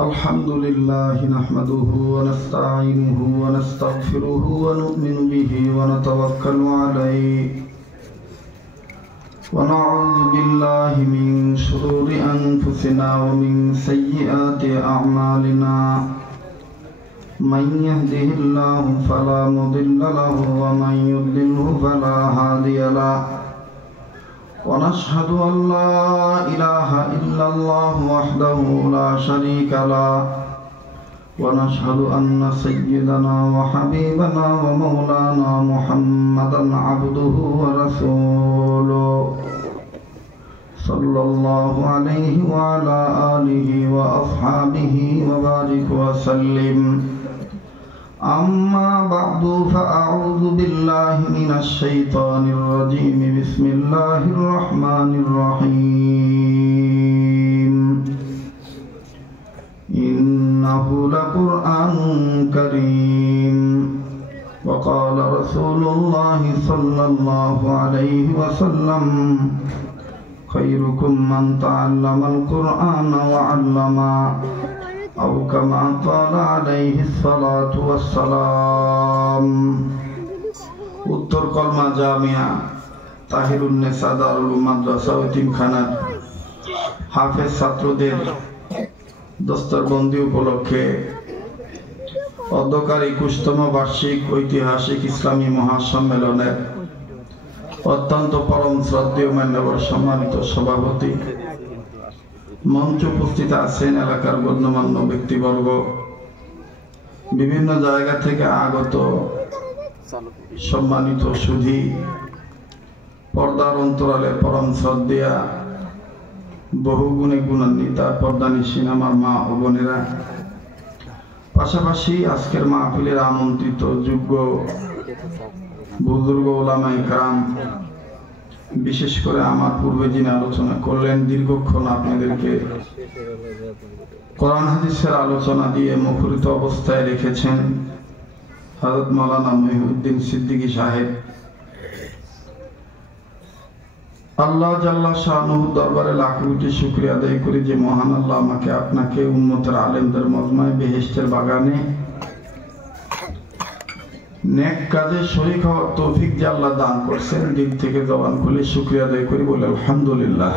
الحمد لله نحمده ونستعينه ونستغفره ونؤمن به ونتوكل عليه ونعوذ بالله من شرور أنفسنا ومن سيئات أعمالنا من يهده الله فلا مضل له ومن يضلله فلا هادي له ونشهد أن لا إله إلا الله وحده لا شريك له ونشهد أن سيدنا وحبيبنا ومولانا محمدا عبده ورسوله صلى الله عليه وعلى آله وأصحابه وبارك وسلم أما بعد فأعوذ بالله من الشيطان الرجيم بسم الله الرحمن الرحيم إنه لقرآن كريم وقال رسول الله صلى الله عليه وسلم خيركم من تعلم القرآن وعلمه أو كما قال عليه الصلاة والسلام উত্তর কলমা জামিয়া তাহিরুন্নেসা দারুল মাদ্রাসা এতিমখানার হাফেজ ছাত্রদের দস্তরবন্দি উপলক্ষে অধ্যকার 21তম বার্ষিক ঐতিহাসিক ইসলামী মহাসম্মেলনের অত্যন্ত পরম শ্রদ্ধেয় মান্যবর সম্মানিত সভাপতি, মঞ্চে উপস্থিত আছেন এলাকার গণ্যমান্য ব্যক্তিবর্গ, বিভিন্ন জায়গা থেকে আগত সম্মানিত সুধী, পর্দার অন্তরালে পরম শ্রদ্ধেয়া বহুগুণে গুণান্বিতা পর্দানিসীন আমার মা ও বোনেরা, পাশাপাশি আজকের মাহফিলের আমন্ত্রিত যোগ্য বুজুর্গ ওলামায়ে কেরাম, বিশেষ করে আমার পূর্বে যিনি আলোচনা করলেন, দীর্ঘক্ষণ আপনাদেরকে কোরআন হাদিসের আলোচনা দিয়ে মুখরিত অবস্থায় রেখেছেন হযরত মাওলানা মহিউদ্দিন সিদ্দিকী সাহেব। আল্লাহ জাল্লা শানুহু দরবারে লাখ কোটি শুকরিয়া আদায় করি যে মহান আল্লাহ আমাকে আপনাকে উম্মতের আলেমদের মজমায়ে বেহেশতের বাগানে নেক কাজে শরীক হওয়ার তৌফিক যে আল্লাহ দান করছেন, দিল থেকে জবান খুলে শুকরিয়া আদায় করি, বলে আলহামদুলিল্লাহ।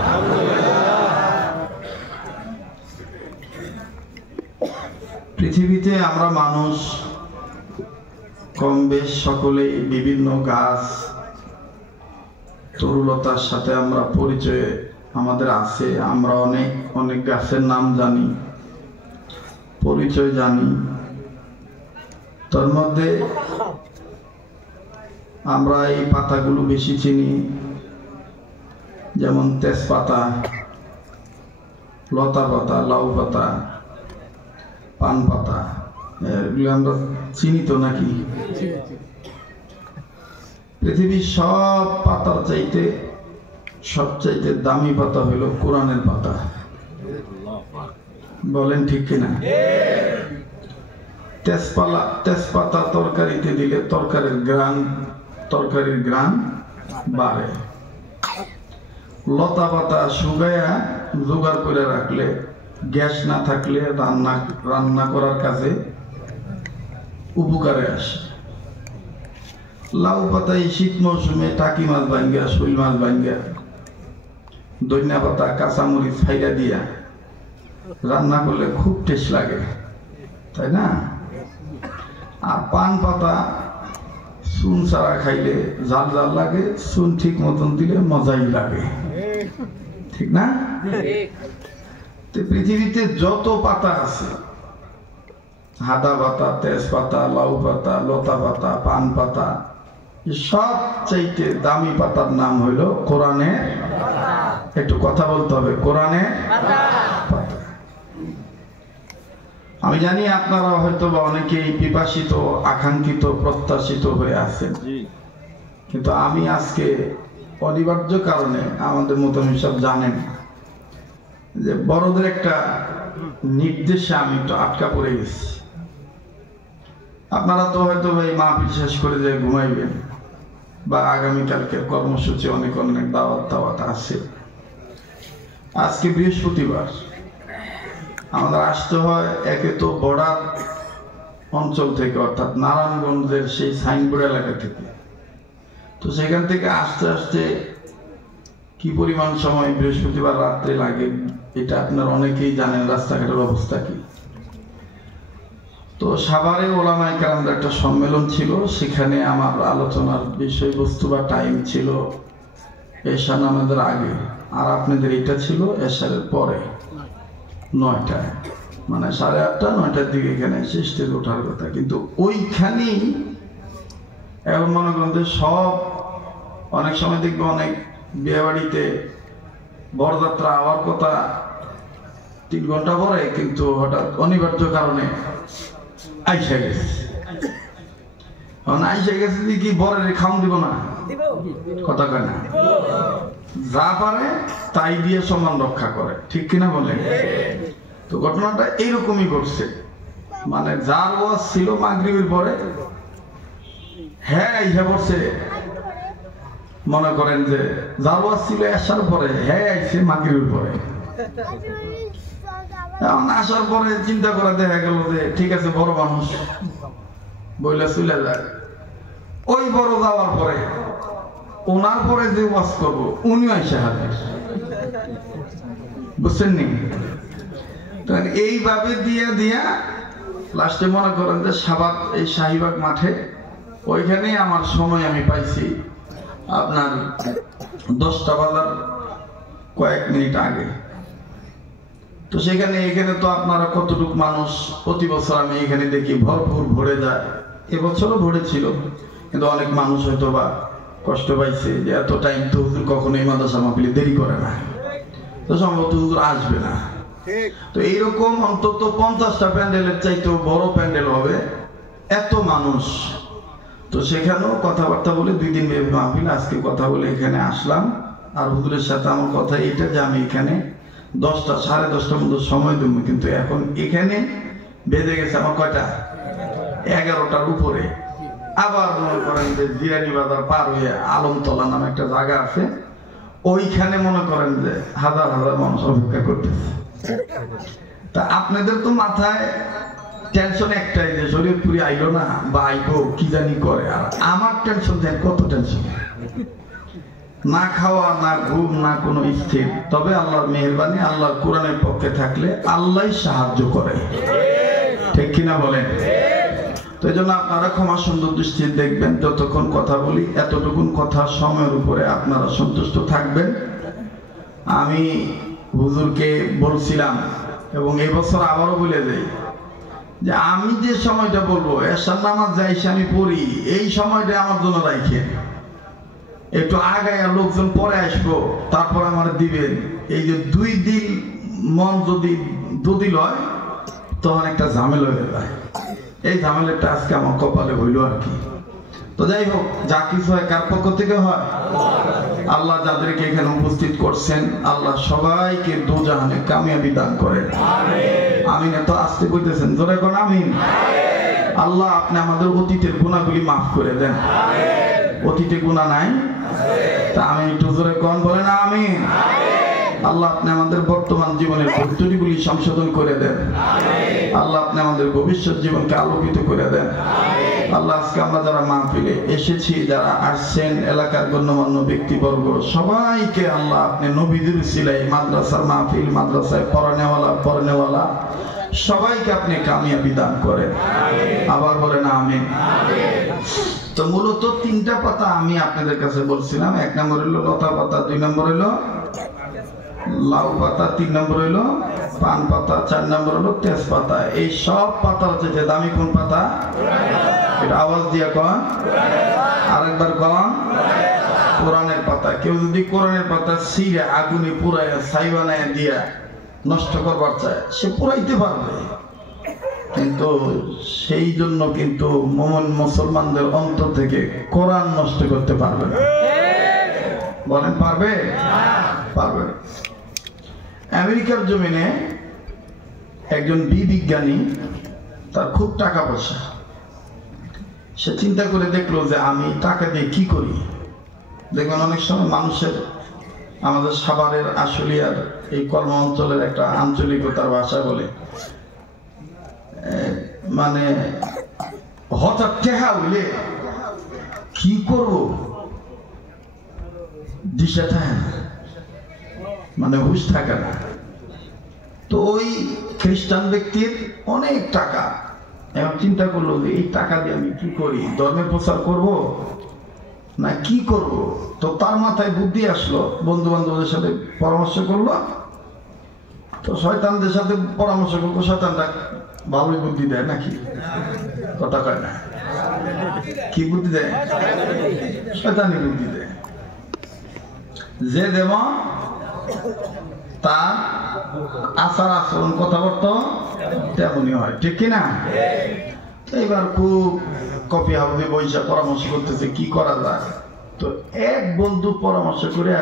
পৃথিবীতে আমরা মানুষ কম বেশ সকলেই বিভিন্ন গাছ তরুলতার সাথে আমরা পরিচয় আমাদের আছে। আমরা অনেক অনেক গাছের নাম জানি, পরিচয় জানি। তার মধ্যে আমরা এই পাতাগুলো বেশি চিনি, যেমন তেজপাতা, লতা পাতা, লাউ পাতা, পান পাতা, এগুলো আমরা চিনি তো নাকি? পৃথিবীর সব পাতার চাইতে সবচাইতে দামি পাতা হলো কোরআনের পাতা। বলেন ঠিক কিনা? তেজপাতা তরকারিতে দিলে তরকারির গ্রান বাড়ে। লতা পাতা শুকায়া জোগাড় করে রাখলে, গ্যাস না থাকলে রান্না করার কাজে উপকারে আসে। লাউ পাতা এই শীত মৌসুমে টাকি মাছ ভাঙ্গা, শৈল মাছ ভাঙ্গা, ধনিয়া পাতা, কাঁচামরিচ ফাইরা দিয়া রান্না করলে খুব টেস্ট লাগে, তাই না? আর পান পাতা চুন ছাড়া খাইলে ঝাল ঝাল লাগে, চুন ঠিক মতন দিলে মজাই লাগে, ঠিক না? পৃথিবীতে যত পাতা আছে, হাদা পাতা, তেজপাতা, লাউ পাতা, লতা পাতা, পান পাতা, সবচাইতে দামি পাতার নাম হইল কোরআনের। একটু কথা বলতে হবে, কোরআনের পাতা। আমি জানি আপনারা হয়তো বা অনেকেই পিপাসিত, আকাঙ্ক্ষিত, প্রত্যাশিত হয়ে আছেন, কিন্তু আমি আজকে অনিবার্য কারণে আমাদের মতো সব জানেন যে বড়দের একটা নির্দেশে আমি একটু আটকা পড়ে গেছি। আপনারা তো হয়তো এই মাহফিল শেষ করে যে ঘুমাইবেন, বা আগামীকালকে কর্মসূচি অনেক অনেক দাওয়াত আছে। আজকে বৃহস্পতিবার, আমাদের আসতে হয় একে তো বর্ডার অঞ্চল থেকে, অর্থাৎ নারায়ণগঞ্জের সেই সাইনবোর্ড এলাকা থেকে। তো সেখান থেকে আসতে আসতে কি পরিমাণ সময় বৃহস্পতিবার রাত্রে লাগে এটা আপনারা অনেকেই জানেন, রাস্তাঘাটের অবস্থা কি। তো সাভারে ওলামায়ে কেরামদের একটা সম্মেলন ছিল, সেখানে আমার আলোচনার বিষয়বস্তু বা টাইম ছিল এশা নামাজের আগে, আর আপনাদের এটা ছিল এশারের পরে 9টায়, মানে 8:30 9টার দিকে এখানে এসে স্টেজে ওঠার কথা। কিন্তু ওইখানেই এখন মনে করেন যে সব, অনেক সময় দেখবে অনেক বিয়ে বাড়িতে বরযাত্রা হওয়ার কথা 3 ঘন্টা পরে, কিন্তু হঠাৎ অনিবার্য কারণে আইসা গেছে। আইসা গেছে কি বরের খাওন দিব না, কথা কয় না, যা পারে তাই দিয়ে সম্মান রক্ষা করে, ঠিক কিনা বলেন? তো ঘটনাটা এইরকমই ঘটছে, মানে যার ওয়াজ ছিল মাগরিবের পরে, হ্যাঁ আইসা পড়ছে, মনে করেন যে যার ওয়াজ ছিল এশার পরে, হ্যাঁ আইসে মাগরিবের পরে। এখন আসার পরে চিন্তা করে দেখা গেল যে ঠিক আছে বড় মানুষ বইলা চলে যায়। ওই বড় যাওয়ার পরে ওনার পরে যে ওয়াজ করবো উনি আইসা হাজির, বুঝছেন নি? এইভাবে দিয়ে দিয়া লাস্টে মনে করেন যে সাবাত এই শাহিবাগ মাঠে, ওইখানে আমার সময় আমি পাইছি আপনার 10টা বাজার কয়েক মিনিট আগে। তো সেখানে এখানে তো আপনারা কতটুক মানুষ, প্রতি বছর আমি এখানে দেখি ভরপুর ভরে যায়, এবছরও ভরেছিল, কিন্তু অনেক মানুষ হয়তো বা কষ্ট পাইছে যে এত টাইম তো হুজুর কখনো এই মাদ্রাসা মাহফিলে দেরি করে না, তো সম্ভবত হুজুর আসবে না। তো এইরকম অন্তত 50টা প্যান্ডেলের চাইতেও বড় প্যান্ডেল হবে, এত মানুষ। তো সেখানেও কথাবার্তা বলে 2 দিন মাহফিল, আজকে কথা বলে এখানে আসলাম। আর হুজুরের সাথে আমার কথা এটা যে আমি এখানে 10টা 10:30টার মধ্যে সময় দেবো, কিন্তু এখন এখানে বেজে গেছে আমার কয়টা, 11টার উপরে। আবার মনে করেন যে জিরানি বাজার পার হয়ে আলমতলা নামে একটা জায়গা আছে, ওইখানে মনে করেন যে হাজার হাজার মানুষ অপেক্ষা করতেছে। তা আপনাদের তো মাথায় টেনশন একটাই যে শরীয়তপুরি আইলো না বা আইবো কি জানি করে, আর আমার টেনশন দেন কত টেনশন, না খাওয়া না ঘুম না কোনো স্থির। তবে আল্লাহর মেহেরবানি, আল্লাহর কোরআনের পক্ষে থাকলে আল্লাহই সাহায্য করে, ঠিক কিনা বলেন? তো এই জন্য আপনারা ক্ষমা সুন্দর দৃষ্টিতে দেখবেন, যতক্ষণ কথা বলি এতটুকুন কথা সময়ের উপরে আপনারা সন্তুষ্ট থাকবেন। আমি হুজুরকে বলছিলাম এবং এবছর আবারও বলে যাই যে আমি যে সময়টা বলবো এশার নামাজ যাইছে আমি পড়ি, এই সময়টা আমার জন্য রাখেন, একটু আগায়া লোকজন পরে আসবো তারপর আমার দিবেন। এই যে 2 দিন মন যদি দুদিল হয় তখন একটা ঝামেলা হয়ে যায়, এই ঝামেলাটা আজকে আমার কপালে হইল আর কি। তো যাই হোক, যা কিছু হয় কার পক্ষ থেকে হয়? আল্লাহ যাদেরকে এখানে উপস্থিত করছেন আল্লাহ সবাইকে দুজাহানে কামিয়াবি দান করেন, আমিন। এত আসতে বলতেছেন, জোরে কোন আমিন। আল্লাহ আপনি আমাদের অতীতের গুনাহগুলি মাফ করে দেন, অতীতে গুনাহ নাই, তা আমি একটু জোরে কোন বলেন আমিন। আল্লাহ আপনি আমাদের বর্তমান জীবনের ত্রুটিগুলি সংশোধন করে দেন, আল্লাহ আপনি আমাদের ভবিষ্যৎ জীবনকে আলোকিত করে দেন। আল্লাহ আজকে আমরা যারা মাহফিলে এসেছি, যারা আসছেন, এলাকার গণ্যমান্য ব্যক্তিবর্গ সবাইকে আল্লাহ আপনি নবীদের উসিলায় মাদ্রাসার মাহফিল, মাদ্রাসায় পড়ানেওয়ালা সবাইকে আপনি কামিয়াবি দান করেন, আবার বলেন আমিন। তো মূলত 3টা পাতা আমি আপনাদের কাছে বলছিলাম, 1 নম্বর হইল লতা পাতা, 2 নম্বর হইল লাউ পাতা, 3 নম্বর হইল পান পাতা, 4 নম্বর হলো তেজপাতা। এই সব পাতা হচ্ছে যে দামি কোন পাতা, এটা আওয়াজ দিয়ে কন, আরেকবার কন, কোরআনের পাতা। কেউ যদি কোরআনের পাতা ছিঁড়ে আগুনে পুরায় ছাই বানায় দিয়া নষ্ট করবার চায়, সে পুরাইতে পারবে, কিন্তু সেই জন্য কিন্তু মুসলমানদের অন্তর থেকে কোরআন নষ্ট করতে পারবে না। বলেন পারবে? পারবে না। আমেরিকার জমিনে একজন বিজ্ঞানী, তার খুব টাকা পয়সা, সে চিন্তা করে দেখলো যে আমি টাকা দিয়ে কি করি। দেখবেন অনেক সময় মানুষের, আমাদের সাভারের আশুলিয়ার এই কর্ম অঞ্চলের একটা আঞ্চলিকতার ভাষা বলে, মানে হঠাৎ টেহা হইলে কি করব দিশা থাকে না, মানে হুঁশ থাকে না। তো ওই খ্রিস্টান ব্যক্তির অনেক টাকা, এখন চিন্তা করলো যে এই টাকা দিয়ে আমি কি করি, ধর্মের প্রচার করব না কি করব। তো তার মাথায় বুদ্ধি আসলো, বন্ধু বান্ধবদের সাথে পরামর্শ করলো। তো শয়তানদের সাথে পরামর্শ করবো, শয়তানরা ভালোই বুদ্ধি দেয় নাকি, কথা কয় না, কি বুদ্ধি দেয়? শয়তানি বুদ্ধি দেয়। যে যেমন তার আচার আচরণ কথাবার্তা তেমনই হয়, ঠিক কিনা? এবার খুব কফি হাউসে বৈশা পরামর্শ করতেছে কি করা যায়। তো এক বন্ধু পরামর্শ করে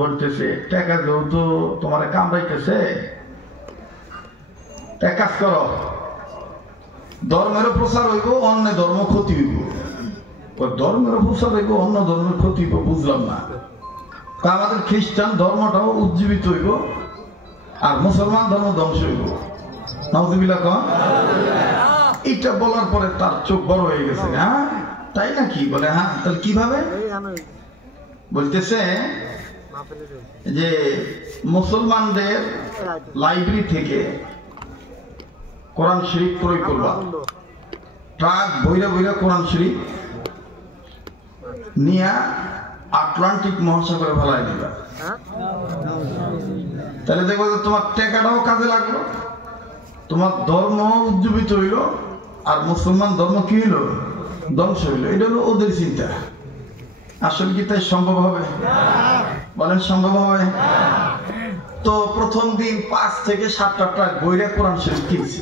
বলতেছে, টাকা যেহেতু তোমার কামড়াইতেছে, এক কাজ করো, ধর্মেরও প্রচার হইব, অন্য ধর্ম ক্ষতি হইব। ধর্মেরও প্রচার হইব, অন্য ধর্মের ক্ষতি হইব, বুঝলাম না। আমাদের খ্রিস্টান ধর্মটাও উজ্জীবিত হইব আর মুসলমান ধর্ম ধ্বংস হইব। নাউযুবিল্লাহ কন। এটা বলার পরে তার চোখ বড় হয়ে গেছে। হ্যাঁ তাই নাকি? বলে হ্যাঁ। তাহলে কিভাবে? বলতেছে যে মুসলমানদের লাইব্রেরি থেকে কোরআন শরীফ ক্রয় করবা, ট্রাক বইরা বইরা কোরআন শরীফ নিয়ে আটলান্টিক মহাসাগরে ফেলাই দিবা। তাহলে দেখবো যে তোমার টাকাটাও কাজে লাগলো, তোমার ধর্ম উজ্জীবিত হইল, আর মুসলমান ধর্ম কি হইল? ধ্বংস হইল। এটা হলো ওদের চিন্তা। আসলে কি তাই সম্ভব হবে? বলেন সম্ভব হবে? তো প্রথম দিন 5 থেকে 7টা ট্রাক বইরা কোরআন শরীফ কিনছে।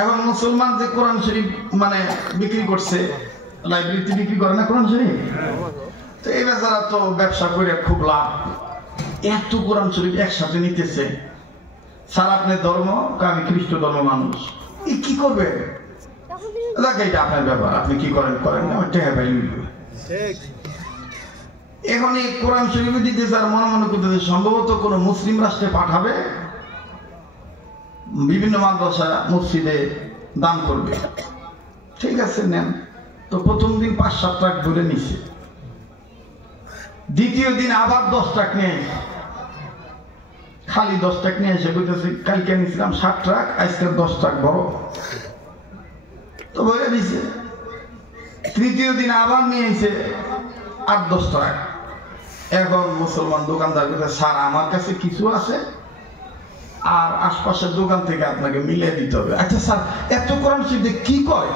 এখন মুসলমান যে কোরআন শরীফ মানে বিক্রি করছে, লাইব্রেরিতে বিক্রি করে না কোরআন শরীফ, তো এই বেচারা তো ব্যবসা করে খুব লাভ। এত কোরআন শরীফ একসাথে নিতেছে। স্যার আপনি ধর্ম, আমি খ্রিস্ট ধর্ম মানুষ, কি করবে? এটা আপনার ব্যাপার, আপনি কি করেন করেন, আমার টাকা পাই। এখন এই কোরআন শরীফ দিতেছে আর মনে মনে করতেছে সম্ভবত কোন মুসলিম রাষ্ট্রে পাঠাবে, বিভিন্ন মাদ্রাসা মসজিদে দান করবে। ঠিক আছে নেন। তো প্রথম দিন 5-7 ট্রাক ভরে নিছে। দ্বিতীয় দিন আবার 10 ট্রাক নিয়ে খালি 10 ট্রাক নিয়ে এসে বলতেছে কালকে নিয়েছিলাম 7 ট্রাক, আজকে 10 ট্রাক বড়, তো বলে দিছে। তৃতীয় দিন আবার নিয়ে এসে 8-10 ট্রাক। এখন মুসলমান দোকানদার বলছে স্যার আমার কাছে কিছু আছে আর আশপাশের দোকান থেকে আপনাকে মিলিয়ে দিতে হবে। আচ্ছা স্যার এত কোরআন শরীফে কি কয়?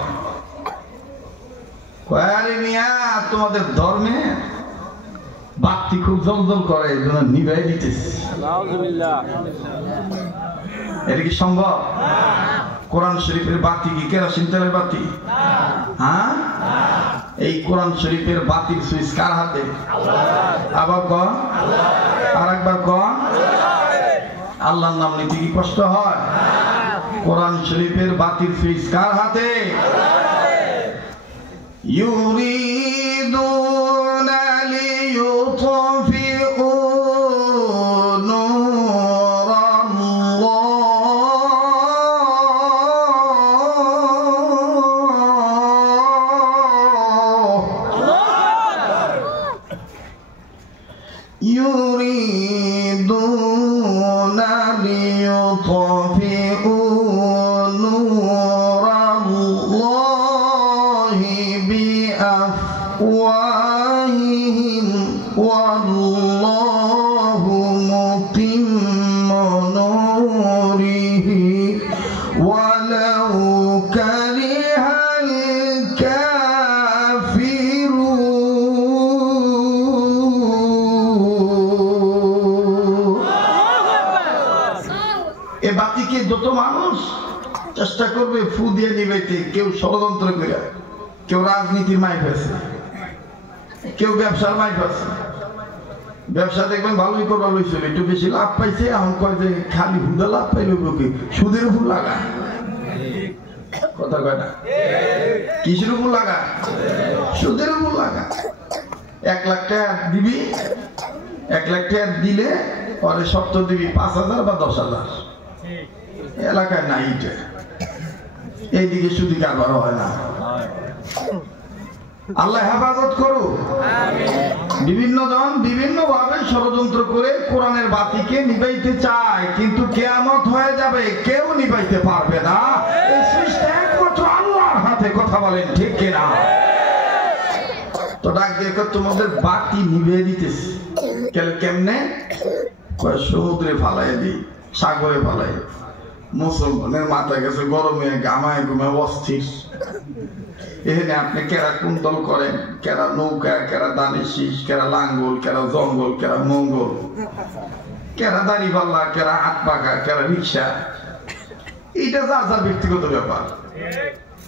আরে মিয়া তোমাদের ধর্মে বাতি খুব জলজল করে, এই জন্য নিভাই দিতেছে। এটা কি সম্ভব? কোরআন শরীফের বাতি কি কেরোসিন তেলের বাতি? হ্যাঁ, এই কোরআন শরীফের বাতির সুইচ কার হাতে? আবার কন, আর একবার কন। আল্লাহর নাম নিতে কি কষ্ট হয়? কোরআন শরীফের বাতির সুইচ কার হাতে? ইউরিদুনা লিইউতফিউ نور الله بأفواههم والله متم نوره ولو كره বাতিকে যত মানুষ চেষ্টা করবে ফু দিয়ে নিবেতে, কেউ ষড়যন্ত্র করে, কেউ রাজনীতির মাইক আছে, কেউ ব্যবসার মাইক আছে। ব্যবসা দেখবেন ভালোই করবা লইছিল, একটু বেশি লাভ পাইছে, এখন কয় যে খালি হুদা লাভ পাইল কি সুদের উপর লাগা, কথা কয় না? কিসের উপর লাগা? সুদের উপর লাগা। 1 লাখ টাকা দিবি, 1 লাখ টাকা দিলে পরে সপ্ত দিবি 5,000 বা 10,000 এলাকায় নাই। এইদিকে শুধু কারবার হয় না। আল্লাহ হেফাজত করুক। বিভিন্ন জন বিভিন্ন ভাবে ষড়যন্ত্র করে কোরআনের বাতিকে নিভাইতে চায়, কিন্তু কিয়ামত হয়ে যাবে, কেউ নিভাইতে পারবে না। এই সৃষ্টি একমাত্র আল্লাহর হাতে। কথা বলেন ঠিক কিনা? তো ডাক দেখো তোমাদের বাতি নিভে দিতেছে। কেমনে? সমুদ্রে ফালাই দিই, সাগরে ফালাই। মুসলমানের মাথা গেছে গরমে, গামায় ঘুমায় অস্থির। এখানে আপনি কেরা কুন্তল করেন, কেরা নৌকা, কেরা দানের শীষ, কেরা লাঙ্গল, কেরা জঙ্গল, কেরা মঙ্গল, কেরা দাড়ি পাল্লা, কেরা হাত পাকা, কেরা রিক্সা। এইটা যার যার ব্যক্তিগত ব্যাপার।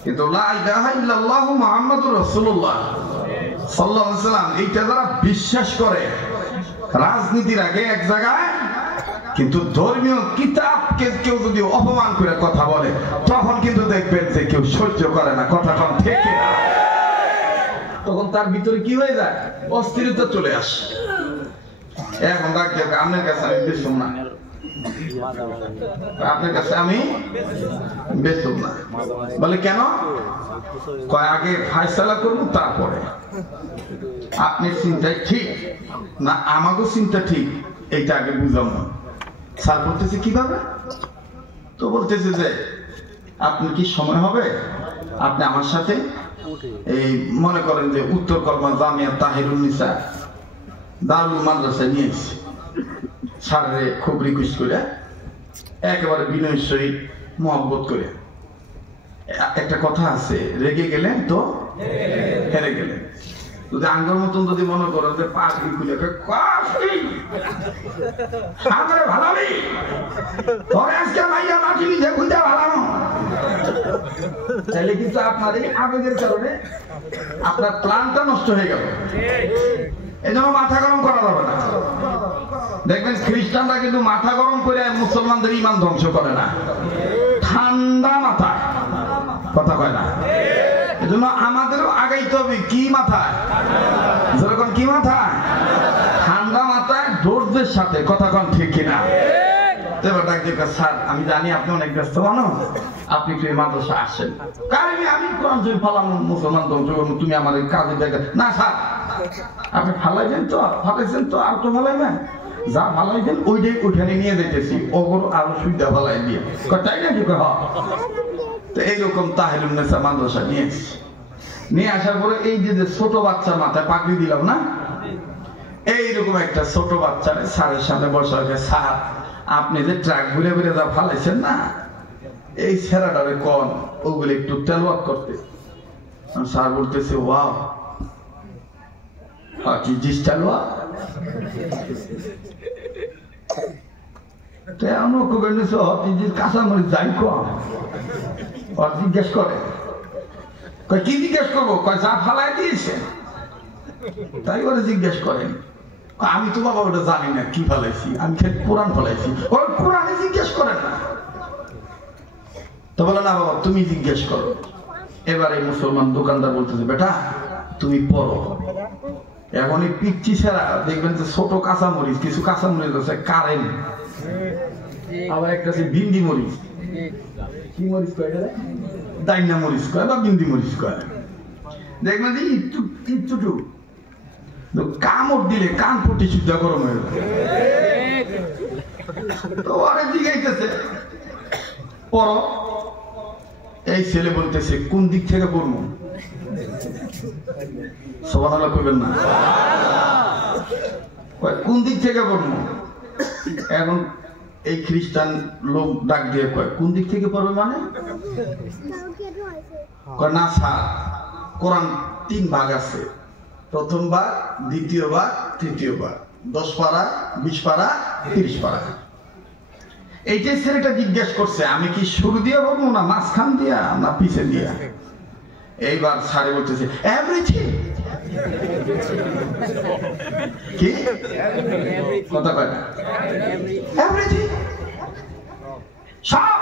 কিন্তু লা ইলাহা ইল্লাল্লাহু মুহাম্মাদুর রাসূলুল্লাহ সাল্লাল্লাহু আলাইহি ওয়াসাল্লাম, এইটা যারা বিশ্বাস করে, রাজনীতির আগে এক জায়গায়, কিন্তু ধর্মীয় কিতাবকে কেউ যদি অপমান করে কথা বলে, তখন কিন্তু দেখবেন যে কেউ সহ্য করে না। কথা কম ঠিক না? তখন তার ভিতরে কি হয়ে যায়? অস্থিরতা চলে আসে। এখন আপনার কাছে আমি বেচুম না, আপনার কাছে আমি বেচুম না। বলে কেন? কয় আগে ফায়সালা করব, তারপরে আপনি চিন্তায় ঠিক না আমাকেও চিন্তা ঠিক, এইটা আগে বুঝলাম না। স্যার বলতেছে কিভাবে? তো বলতেছে যে আপনি কি সময় হবে, আপনি আমার সাথে এই মনে করেন যে উত্তর কলমা জামিয়া তাহিরুন নিসা দারুল মাদ্রাসায় নিয়ে এসেছি। স্যারের খুব রিকোয়েস্ট করে, একেবারে বিনয়ের সহিত মহব্বত করে, একটা কথা আছে, রেগে গেলেন তো হেরে গেলেন। যদি আঙ্গর মতন যদি মনে করেন যে পাগড়ি খুলে ভালাবি পরে আজকে মাইয়া মাটি নিজে খুঁজে ভালানো, তাহলে কিন্তু আপনার এই আবেগের কারণে আপনার প্ল্যানটা নষ্ট হয়ে গেল। এই জন্য মাথা গরম করা যাবে না। দেখবেন খ্রিস্টানরা কিন্তু মাথা গরম করে মুসলমানদের ইমান ধ্বংস করে না, ঠান্ডা মাথায় কথা কয় না। এজন্য আমাদেরও আগাইতে হবে কি মাথায়, যেরকম কি মাথায়, ঠান্ডা মাথায় ধৈর্যের সাথে। কথা কন ঠিক কিনা? স্যার আমি জানি আপনি অনেক ব্যস্ত মানুষ, আপনি একটু এই মাদ্রাসা আসেন। আমি কোরআন শরীফ ফালাম, মুসলমান ধ্বংস করবো, তুমি আমার এই কাজে দেখে না। স্যার আপনি ফালাইছেন তো, ফালাইছেন তো, আর তো ফালাইবেন, যা ফালাইছেন ওইটাই ওইখানে নিয়ে যেতেছি, ওগুলো আরো সুবিধা ফালাই দিয়ে। তাই নাকি? তো এইরকম তাহিরুন নিসা মাদ্রাসা নিয়ে আসার পরে এই যে ছোট বাচ্চার মাথায় পাগড়ি দিলাম না, এইরকম একটা ছোট বাচ্চার স্যারের সামনে বসা হয়েছে। স্যার আপনি যে ট্রাক ঘুরে ঘুরে যা ফালাইছেন না, এই ছেড়াটারে কন ওগুলো একটু তেলওয়াত করতে। স্যার বলতেছে ওয়াও কি জিস তেলওয়া। কাঁচামরিচ যাই কম জিজ্ঞেস করে, কি জিজ্ঞেস করবো? যা ফালাই দিয়েছে তাই ওরা জিজ্ঞেস করেন। আমি তো বাবা ওটা জানি না কি ফালাইছি, আমি খেলে কোরআন ফালাইছি। ওর কোরআনে জিজ্ঞেস করেন না। তো বলে না বাবা তুমি জিজ্ঞেস করো। এবারে মুসলমান দোকানদার বলতেছে বেটা তুমি পড়ো। এখন এই পিচ্ছি ছাড়া দেখবেন যে ছোট কাঁচামরিচ, কিছু কাঁচামরিচ আছে কারেন্ট, আবার একটা আছে ভিন্ডি মরিচ। কি মরিচ কয়? দাইনা মরিচ কয় বা ভিন্ডি মরিচ কয়। দেখবেন যে একটু কামড় দিলে কান ফুটি সুদ্ধা গরম হয়ে যায়। জিজ্ঞাসা পড়ো। এই ছেলে বলতেছে কোন দিক থেকে পড়বো? সুবহানাল্লাহ কইবেন না? কোন দিক থেকে পড়বো? এখন এই খ্রিস্টান লোক ডাক দিয়ে কয় কোন দিক থেকে পড়বে মানে? না স্যার কোরআন 3 ভাগ আছে, প্রথম ভাগ, দ্বিতীয় ভাগ, তৃতীয় ভাগ, 10 পারা, 20 পারা, 30 পারা। এইটাই ছেলেটা জিজ্ঞেস করছে আমি কি শুরু দিয়ে বলবো না মাঝখান দিয়া না পিছে দিয়া? এইবার স্যার বলতেছে এভরিথিং। কি কথা কয় না? এভরিথিং সব।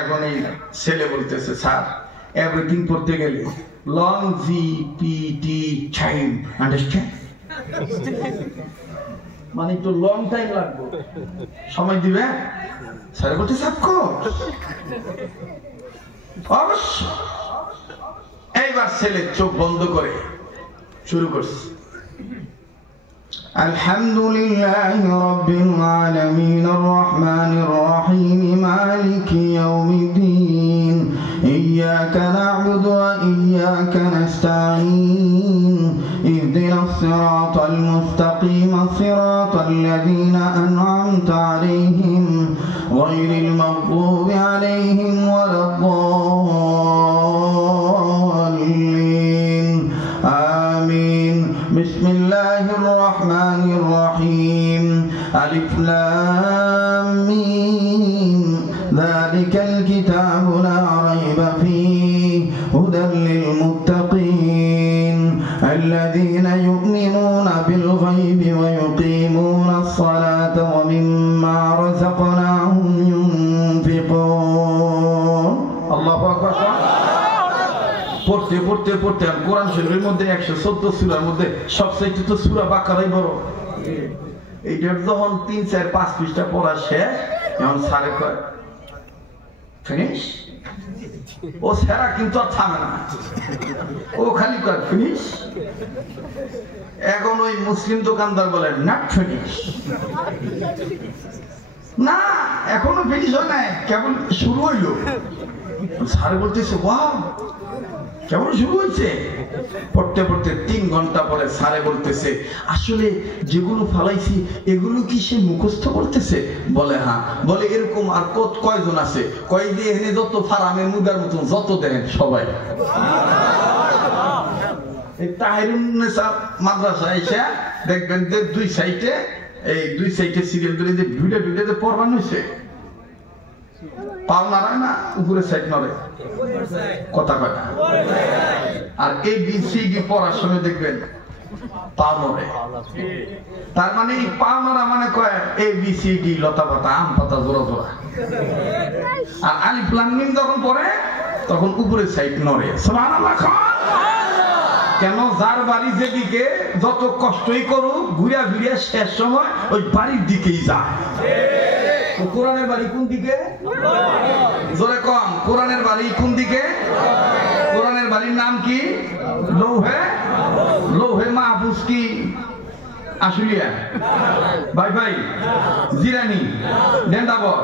এখন এই ছেলে বলতেছে স্যার এভরিথিং পড়তে গেলে long G P tea time understand মানে একটু লং টাইম লাগবে, সময় দিবে। স্যার বলতে অবশ্য এইবার ছেলে চোখ বন্ধ করে শুরু করছে, আলহামদুলিল্লাহি রাব্বিল আলামিনির রহমানির রহিম মালিকি ইয়াউমিদ্দিন ইয়্যাকা না'বুদু ওয়া ইয়্যাকা নাস্তাঈন ইহদিনাস সিরাতাল মুস্তাকিম সিরাতাল লাযীনা আন'আমতা আলাইহিম গায়রিল মাগদুবি আলাইহিম ওয়ালাদ-দাল্লিন আমিন। বিসমিল্লাহির রহমানির রহিম আলিফ লাম মিম যালিকাল কিতাবু লা রাইবা ফীহি হুদাল লিল মুত্তাকিন আল্লাযীনা ইউমিনুনা বিল গায়বি ওয়া ইউকিমুনাস সালাতা ওয়া মিম্মা রাযাকনাহুম ইউনফিকুন। আল্লাহু আকবার। পড়তে পড়তে পড়তে কোরআন শরীফের মধ্যে 114 সূরার মধ্যে সবচেয়ে তো সূরা বাকারাই বড়। এইটার যখন 3, 4, 5 পৃষ্ঠা পড়া শেষ, এখন স্যারে কয় ফিনিশ। ও স্যারা কিন্তু আর থামে না, ও খালি কয় ফিনিশ। এখন ওই মুসলিম দোকানদার বলে নট ফিনিশ, না এখনো ফিনিশ হয় নাই, কেবল শুরু হইলো। স্যারে বলতেছে ওয়াও কেমন শুরু হয়েছে। পড়তে পড়তে 3 ঘন্টা পরে স্যারে বলতেছে আসলে যেগুলো ফালাইছি এগুলো কি সে মুখস্থ করতেছে? বলে হ্যাঁ। বলে এরকম আর কয়জন আছে? কয় দিয়ে এনে যত ফারামের মুদার মতন যত দেন সবাই। এই তাহিরুন্নেসা মাদ্রাসা এসে দেখবেন যে 2 সাইডে এই 2 সাইডে সিরিয়াল করে যে ভিডিও পড়ানো হয়েছে, পাও নাড়ায় না, উপরে সাইড নড়ে, কথা কয় না। আর ABCD পড়ার সময় দেখবেন পা নড়ে। তার মানে এই পা নড়া মানে কয় ABCD লতা পাতা আম পাতা জোড়া জোড়া। আর আলিফ লাম মিম যখন পড়ে তখন উপরে সাইড নড়ে। সুবহানাল্লাহ। কেন? যার বাড়ি যেদিকে যত কষ্টই করুক ঘুরিয়া ঘুরিয়া শেষ সময় ওই বাড়ির দিকেই যায়। কোরআনের বাড়ি কোন দিকে? জোরে কম, কোরআনের বাড়ি কোন দিকে? কোরআনের বাড়ির নাম কি? লৌহে মাহফুজ কি আশুলিয়া, ভাই ভাই, জিরানি, ডেন্ডাবর,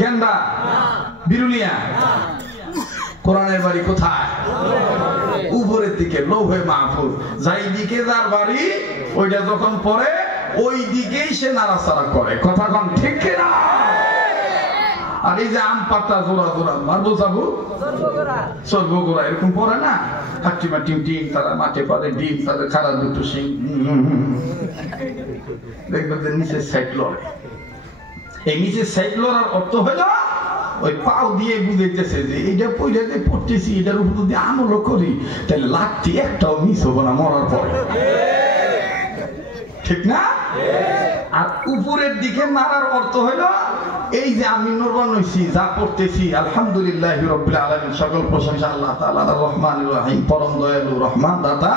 গেন্দা, বিরুলিয়া। কোরআনের বাড়ি কোথায়? উপরের দিকে, লৌহে মাহফুজ। যাই দিকে যার বাড়ি ওইটা যখন পড়ে ওই দিকেই সে নাড়াচাড়া করে। কথা কন ঠিক কিনা? আর এই যে আম পাতা জোড়া জোড়া মারবো যাবো সর্বগোড়া এরকম পড়ে না, হাট্টিমা টিম টিম, তারা মাঠে পারে ডিম, তাদের খারাপ দুটো সিং, দেখবেন যে নিচের সাইড লড়ে। এই নিচের সাইড লড়ার অর্থ হইল ওই পাও দিয়ে বুঝাইতেছে যে এইটা পয়লা যে পড়তেছি এটার উপর যদি আমলও করি তাহলে লাঠি একটাও মিস হবো না মরার পরে, ঠিক না? আর উপরের দিকে নাড়ার অর্থ হইল এই যে আমি নরবান হইছি, যা পড়তেছি আলহামদুলিল্লাহি রাব্বিল আলামিন, সকল প্রশংসা আল্লাহ তাআলার, রহমানির রহিম, পরম দয়ালু, রহমান দাতা,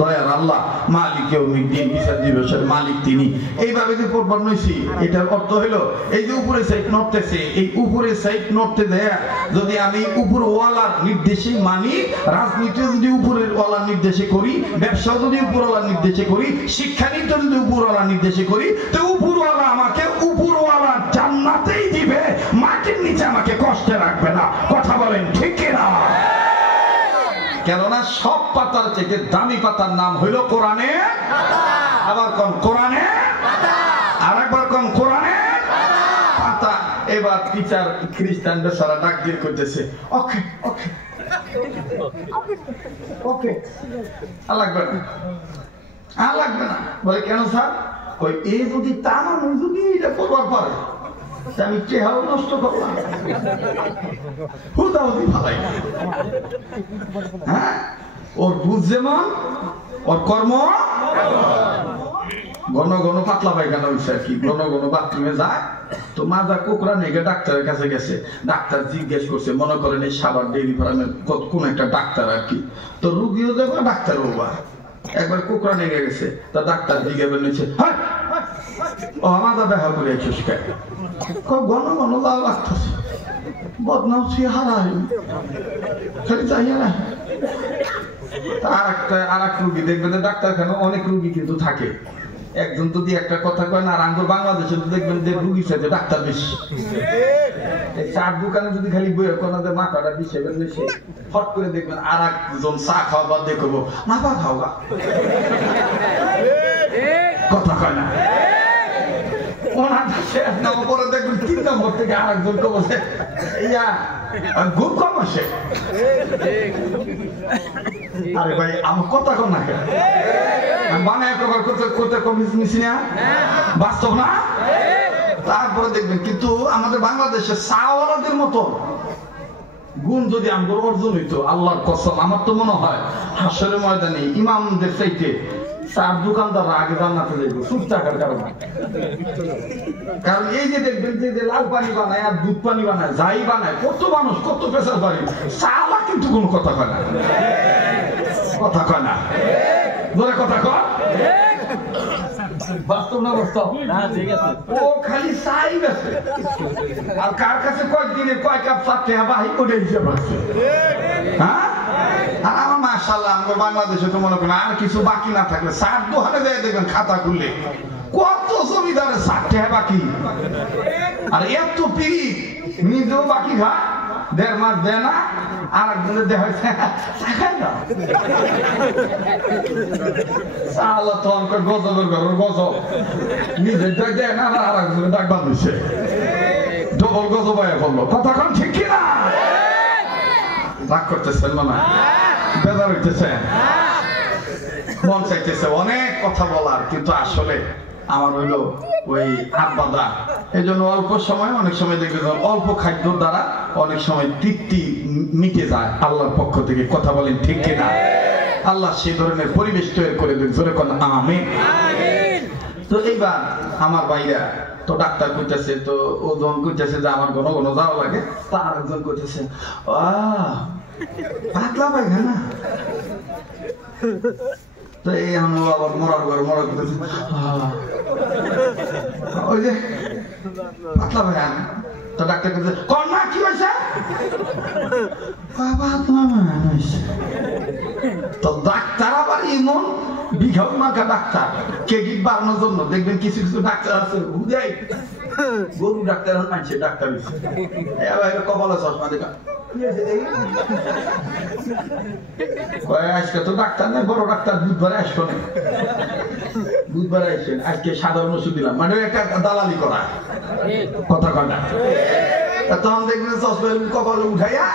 দয়ার আল্লাহ, মালিক ইয়াউমিদ্দিন, বিচার দিবসের মালিক তিনি। এইভাবে যে পড়বার নইছি এটার অর্থ হইল এই যে উপরে সাইড নড়তেছে, এই উপরে সাইড নড়তে দেয়া যদি আমি উপরওয়ালার নির্দেশে মানি, রাজনীতি যদি উপরের ওয়ালার নির্দেশে করি, ব্যবসা যদি উপরওয়ালার নির্দেশে করি, শিক্ষানীতি যদি উপরওয়ালার নির্দেশে করি, তো উপরওয়ালা আমাকে উপরওয়ালার জান্নাতেই দিবে, মাটির নিচে আমাকে কষ্টে রাখবে না। কথা বলেন ঠিক কিনা? কেননা সব পাতার থেকে দামি পাতার নাম হইল কোরআনে। আবার কোন কোরআনে, আর একবার কোন কোরআনে পাতা। এবার টিচার খ্রিস্টানদের সারা ডাক দিয়ে করতেছে ওকে ওকে ওকে, আর লাগবে না, আর লাগবে না। বলে কেন স্যার? ওই এ যদি তা মানুষ যদি এটা করবার পারে আমি চেহারা নষ্ট করলাম, হুদাহুদি ভালাই। হ্যাঁ, ওর বুঝ যেমন ওর কর্ম। ঘন ঘন পাতলা পায়খানা হয়েছে আর কি, ঘন ঘন বাথরুমে যায় তো মাজা কোকড়া নেগে ডাক্তারের কাছে গেছে। ডাক্তার জিজ্ঞেস করছে, মনে করেন এই সাবার ডেইরি ফার্মের কোন একটা ডাক্তার আর কি, তো রুগীও যাবে ডাক্তারও বা একবার কোকড়া নেগে গেছে, তা ডাক্তার জিজ্ঞাসা নিচ্ছে ও আমাদের দেখা করে আছিস কে ঘন ঘন যাওয়া লাগতেছে বদনাম সে হারাই খালি চাইয়া না আর এক রুগী দেখবেন ডাক্তারখানা অনেক রুগী কিন্তু থাকে একজন যদি একটা কথা কয় না আর আঙ্গুর বাংলাদেশে দেখবেন যে রুগীর সাথে ডাক্তার বেশি চার দোকানে যদি খালি বইয়ের কোনো মাথাটা বিষে বেশি ফট করে দেখবেন আর একজন চা খাওয়া বাদ দেখবো না পা খাও গা কথা কয় না পরে দেখবেন 3 নম্বর থেকে আর একজন কে বসে ইয়া খুব কম আসে আরে ভাই আমার কথা কম না কেন বানায় একবার করতে মিশি না বাস্তব না তারপরে দেখবেন কিন্তু আমাদের বাংলাদেশে চাওয়ালাদের মতো গুণ যদি আমাদের অর্জন হইতো আল্লাহর কসম আমার তো মনে হয় হাসরের ময়দানে ইমামদের চাইতে চার দোকানদাররা আগে জান্নাতে যাইব সুদ টাকার কারণে কারণ এই যে দেখবেন যে লাল পানি বানায় আর দুধ পানি বানায় যাই বানায় কত মানুষ কত পেশার বাড়ি চালা কিন্তু কোনো কথা কয় না কথা কয় না ধরে কথা কয় বাস্তব না বাস্তব ও খালি চাই গেছে আর কার কাছে কয়েকদিনে কয় কাপ চারটে বাহি করে হিসেবে আছে হ্যাঁ আর আমার মাশাআল্লাহ আমরা বাংলাদেশে তো মনে করেন আর কিছু বাকি না থাকলে সার দোকানে যায় দেখবেন খাতা খুললে কত জমিদারের চারটে বাকি আর এত পিড়ি নিজেও বাকি খায় 1.5 মাস দেয় না আর একজনের দেওয়া হয়েছে গজবের ঘর গজব নিজের ডাক দেয় না আর একজনের ডাক বাঁধিছে ডবল গজব হয়ে বললো কথা কন ঠিক কিনা রাগ করতেছেন না বেজার হইতেছেন মন চাইতেছে অনেক কথা বলার কিন্তু আসলে আমার হইলো ওই হাত বাঁধা এই জন্য অল্প সময় অনেক সময় দেখবেন অল্প খাদ্যর দ্বারা অনেক সময় তৃপ্তি মিটে যায় আল্লাহর পক্ষ থেকে কথা বলেন ঠিক কিনা আল্লাহ সেই ধরনের পরিবেশ তৈরি করে দেন জোরে কোন আমিন তো এইবার আমার ভাইরা তো ডাক্তার কইতেছে তো ওজন কইতেছে যে আমার ঘন ঘন যাওয়া লাগে তার একজন কইতেছে পাতলা পায়খানা তো এই আমি আবার মরার করতেছি ওই যে পাতলা পায়খানা তো ডাক্তার কইছে কন্যা কি হয়েছে তো ডাক্তার আবার এমন বিঘাও মাখা ডাক্তার ক্রেডিট বাড়ানোর জন্য দেখবেন কিছু কিছু ডাক্তার আছে বুঝাই গরু ডাক্তার মানছে ডাক্তার কপালে চশমা দেখা আজকে তো ডাক্তার নেই বড় ডাক্তার বুধবারে আসবো না বুধবারে আসবেন আজকে সাধারণ ওষুধ দিলাম মানে একটা দালালি করা কথা কটা তখন দেখবেন চশমা কপালে উঠাইয়া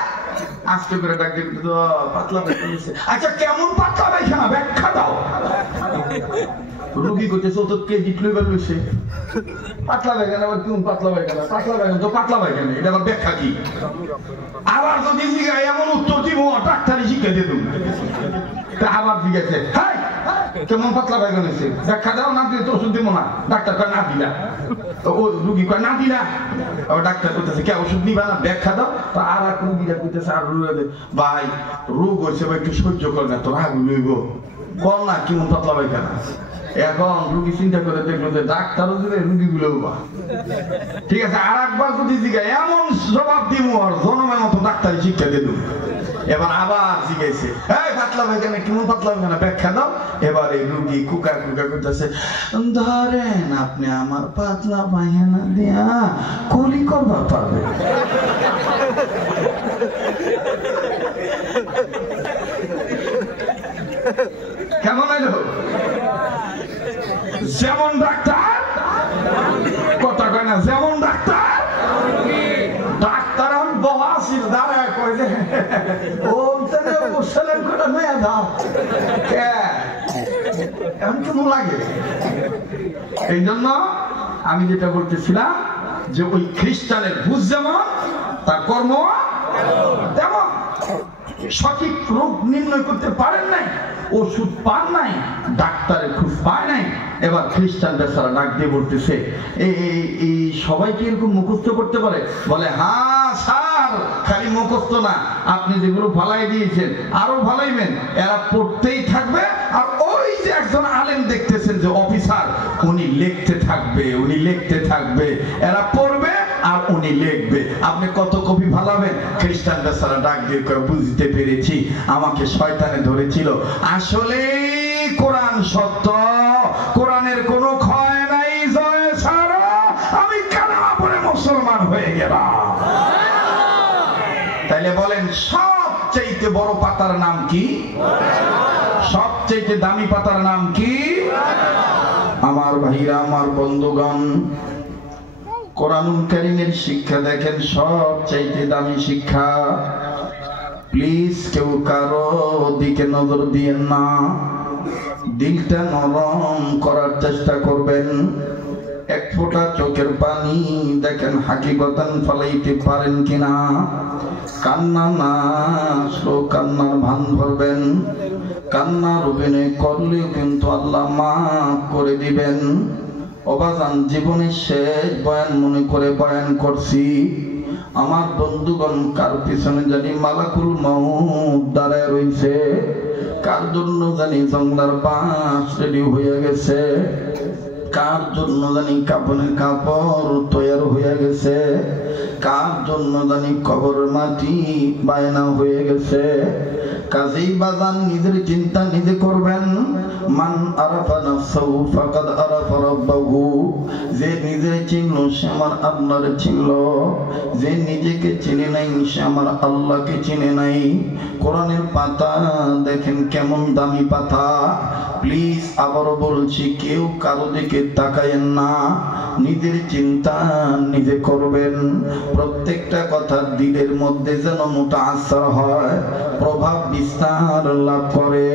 আজকে করে ডাক্তার পাতলা পায়খানা আচ্ছা কেমন পাতলা পায়খানা ব্যাখ্যা দাও রুগী করতেছে তো ক্রেডিট লইবার লইছে পাতলা পায়খানা আবার কেমন পাতলা পায়খানা তো পাতলা পায়খানা এটা আবার ব্যাখ্যা কি আবার যদি জিজ্ঞাসা এমন উত্তর দিব ডাক্তারই শিখে দিয়ে দেব আবার জিজ্ঞাসা হাই কেমন পাতলা পায়খানা হয়েছে ব্যাখ্যা দাও না দিলে তো ওষুধ দিব না ডাক্তার কয় না দিলা ও রুগী কয় না দিলা আবার ডাক্তার করতেছে কে ওষুধ নিবা না ব্যাখ্যা দাও তো আর এক রুগীরা করতেছে আর ভাই রোগ হয়েছে বা একটু সহ্য করে না তো রাগ লইব বল না কেমন পাতলা পায়খানা এখন রুগী চিন্তা করে দেখলো যে ডাক্তারও দিলে রুগীগুলো ঠিক আছে আর একবার যদি জিজ্ঞাসা এমন জবাব দিব আর জনমের মতো ডাক্তারি শিক্ষা দিয়ে দেব এবার আবার জিজ্ঞাসে এই পাতলা পায়খানা কেমন পাতলা পায়খানা ব্যাখ্যা দাও এবার এই রুগী কুকা করতেছে ধরেন আপনি আমার পাতলা পায়খানা দিয়া কলি করবার পারবে কেমন হইল যেমন ডাক্তার কথা কয় না যেমন ডাক্তার ডাক্তার এখন বহাসির দাঁড়ায় কয় যে ও মুসলিম করে নিয়ে দাও এখন কেমন লাগে এই জন্য আমি যেটা বলতেছিলাম যে ওই খ্রিস্টানের বুঝ যেমন তার কর্ম তেমন সঠিক রোগ নির্ণয় করতে পারেন নাই ওষুধ পান নাই ডাক্তারের খোঁজ পায় নাই এবার খ্রিস্টান বেচারা ডাক দিয়ে বলতেছে এই সবাইকে এরকম মুখস্থ করতে পারে বলে হ্যাঁ স্যার খালি মুখস্থ না আপনি যেগুলো ভালাই দিয়েছেন আরো ভালাইবেন এরা পড়তেই থাকবে আর ওই যে যে একজন আলেম দেখতেছেন যে অফিসার, উনি লিখতে থাকবে, এরা পড়বে আর উনি লিখবে। আপনি কত কপি ভালাবেন? খ্রিস্টান বেচারা ডাক দিয়ে করে, বুঝতে পেরেছি, আমাকে শয়তানে ধরেছিল, আসলে কোরআন সত্য, কোরআনের কোনো ক্ষয় নাই, জয় ছাড়া আমি কালেমা পড়ে মুসলমান হয়ে গেলাম। তাইলে বলেন, সবচেয়ে বড় পাতার নাম কি? সবচেয়ে দামি পাতার নাম কি? আমার ভাইরা, আমার বন্ধুগণ, কোরআনুল কারীমের শিক্ষা দেখেন, সবচেয়ে দামি শিক্ষা। প্লিজ কেউ কারো দিকে নজর দিয়েন না, দিলটা নরম করার চেষ্টা করবেন। এক ফোঁটা চোখের পানি দেখেন হাকিকতান ফলাইতে পারেন কিনা। কান্না না আসলো কান্নার ভান ধরবেন, কান্নার অভিনয় করলেও কিন্তু আল্লাহ মাফ করে দিবেন। অবাজান জীবনের শেষ বয়ান মনে করে বয়ান করছি। আমার বন্ধুগণ, কার পিছনে জানি মালাকুল মউত দাঁড়ায় রইছে, কার জন্য জানি জংলার বাঁশ রেডি হয়ে গেছে, কার জন্য জানি কাপড়ের কাপড় তৈরি হয়ে গেছে, কার জন্য জানি কবরের মাটি বায়না হয়ে গেছে। কাজেই বাজান নিজের চিন্তা নিজে করবেন। মান আরাফা নাফসাহু ফাকাদ আরাফা রাব্বাহু, যে নিজে চিনল সে আমার আল্লাহর চিনল, যে নিজেকে চিনে নাই সে আমার আল্লাহকে চিনে নাই। কোরআনের পাতা দেখেন কেমন দামি পাতা। প্লিজ আবারও বলছি, কেউ কারো দিকে তাকায়েন না, নিজের চিন্তা নিজে করবেন। প্রত্যেকটা কথা দিলের মধ্যে যেন মুতাআসসির হয়, প্রভাব বিস্তার লাভ করে।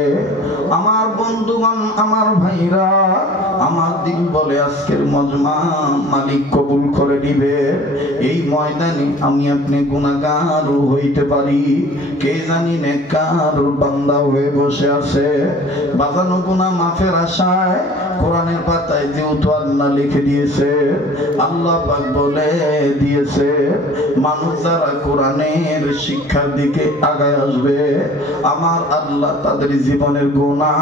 আমার বন্ধুগণ, আমার ভাইরা, আমার দিল বলে আজকের মজমা মালিক কবুল করে দিবে। এই ময়দানে আমি আপনি গুনাহগার হইতে পারি, কে জানি নেককার বান্দা হয়ে বসে আছে। বাজানো গুনাহ মাফের আশায় কোরআনের পাতায় যেহেতু আল্লাহ লিখে দিয়েছে, আল্লাহ পাক বলে দিয়েছে, মানুষ যারা কোরআনের শিক্ষার দিকে আগায় আসবে, আমার আল্লাহ তাদের জীবনের গুনাহ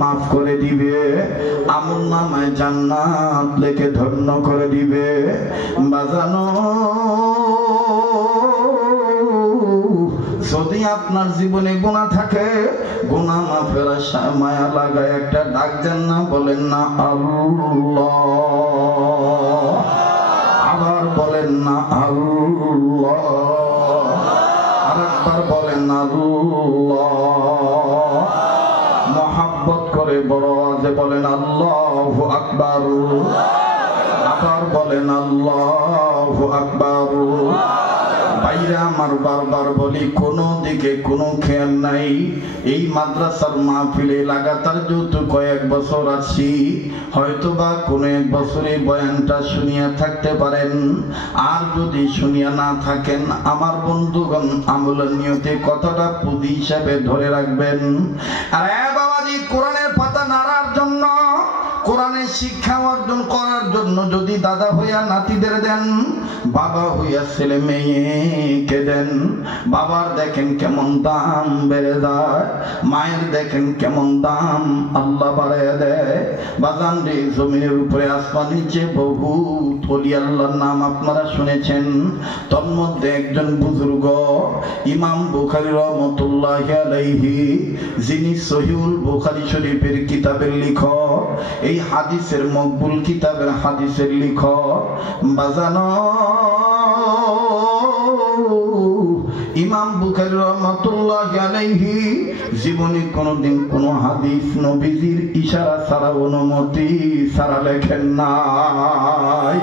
মাফ করে দিবে, আমলনামায় জান্নাত লিখে ধন্য করে দিবে। বাজানো, যদি আপনার জীবনে গুনাহ থাকে, গুনাহ মাফের আশায় মায়া লাগায় একটা ডাক দেন না, বলেন না আল্লাহ, আবার বলেন না আল্লাহ, আরেকবার বলেন আল্লাহ, মহব্বত করে বড় আওয়াজে বলেন আল্লাহু আকবার, আবার বলেন আল্লাহু আকবার। ভাইরা আমার, বারবার বলি, কোনো দিকে কোনো খেয়াল নাই। এই মাদ্রাসার মাহফিলে লাগাতার যেহেতু কয়েক বছর আছি, হয়তো বা কোনো এক বছরে বয়ানটা শুনিয়া থাকতে পারেন, আর যদি শুনিয়া না থাকেন, আমার বন্ধুগণ, আমলের নিয়তে কথাটা পুঁজি হিসাবে ধরে রাখবেন। আর বাবাজি, কোরআনের পাতা নাড়ার জন্য, কোরআনের শিক্ষা অর্জন করার জন্য যদি দাদা হইয়া নাতিদের দেন, বাবা হইয়া ছেলে মেয়েকে দেন, বাবার দেখেন কেমন দাম বেড়ে যায়, মায়ের দেখেন কেমন দাম আল্লাহ বাড়াইয়া দেয়। বাজান রে, জমিনের উপরে আসমান নিচে বহু ওলি আল্লাহর নাম আপনারা শুনেছেন। তন্মধ্যে একজন বুজুর্গ ইমাম বুখারী রহমতুল্লাহি আলাইহি, যিনি সহিহুল বুখারী শরীফের কিতাবের লেখক, এই হাদিসের মকবুল কিতাবের হাদিসের লেখক। বাজানো, ইমাম বুখারী রাহমাতুল্লাহি আলাইহি জীবনে কোনদিন কোন হাদিস নবীজির ইশারা ছাড়া, অনুমতি ছাড়া লেখেন নাই।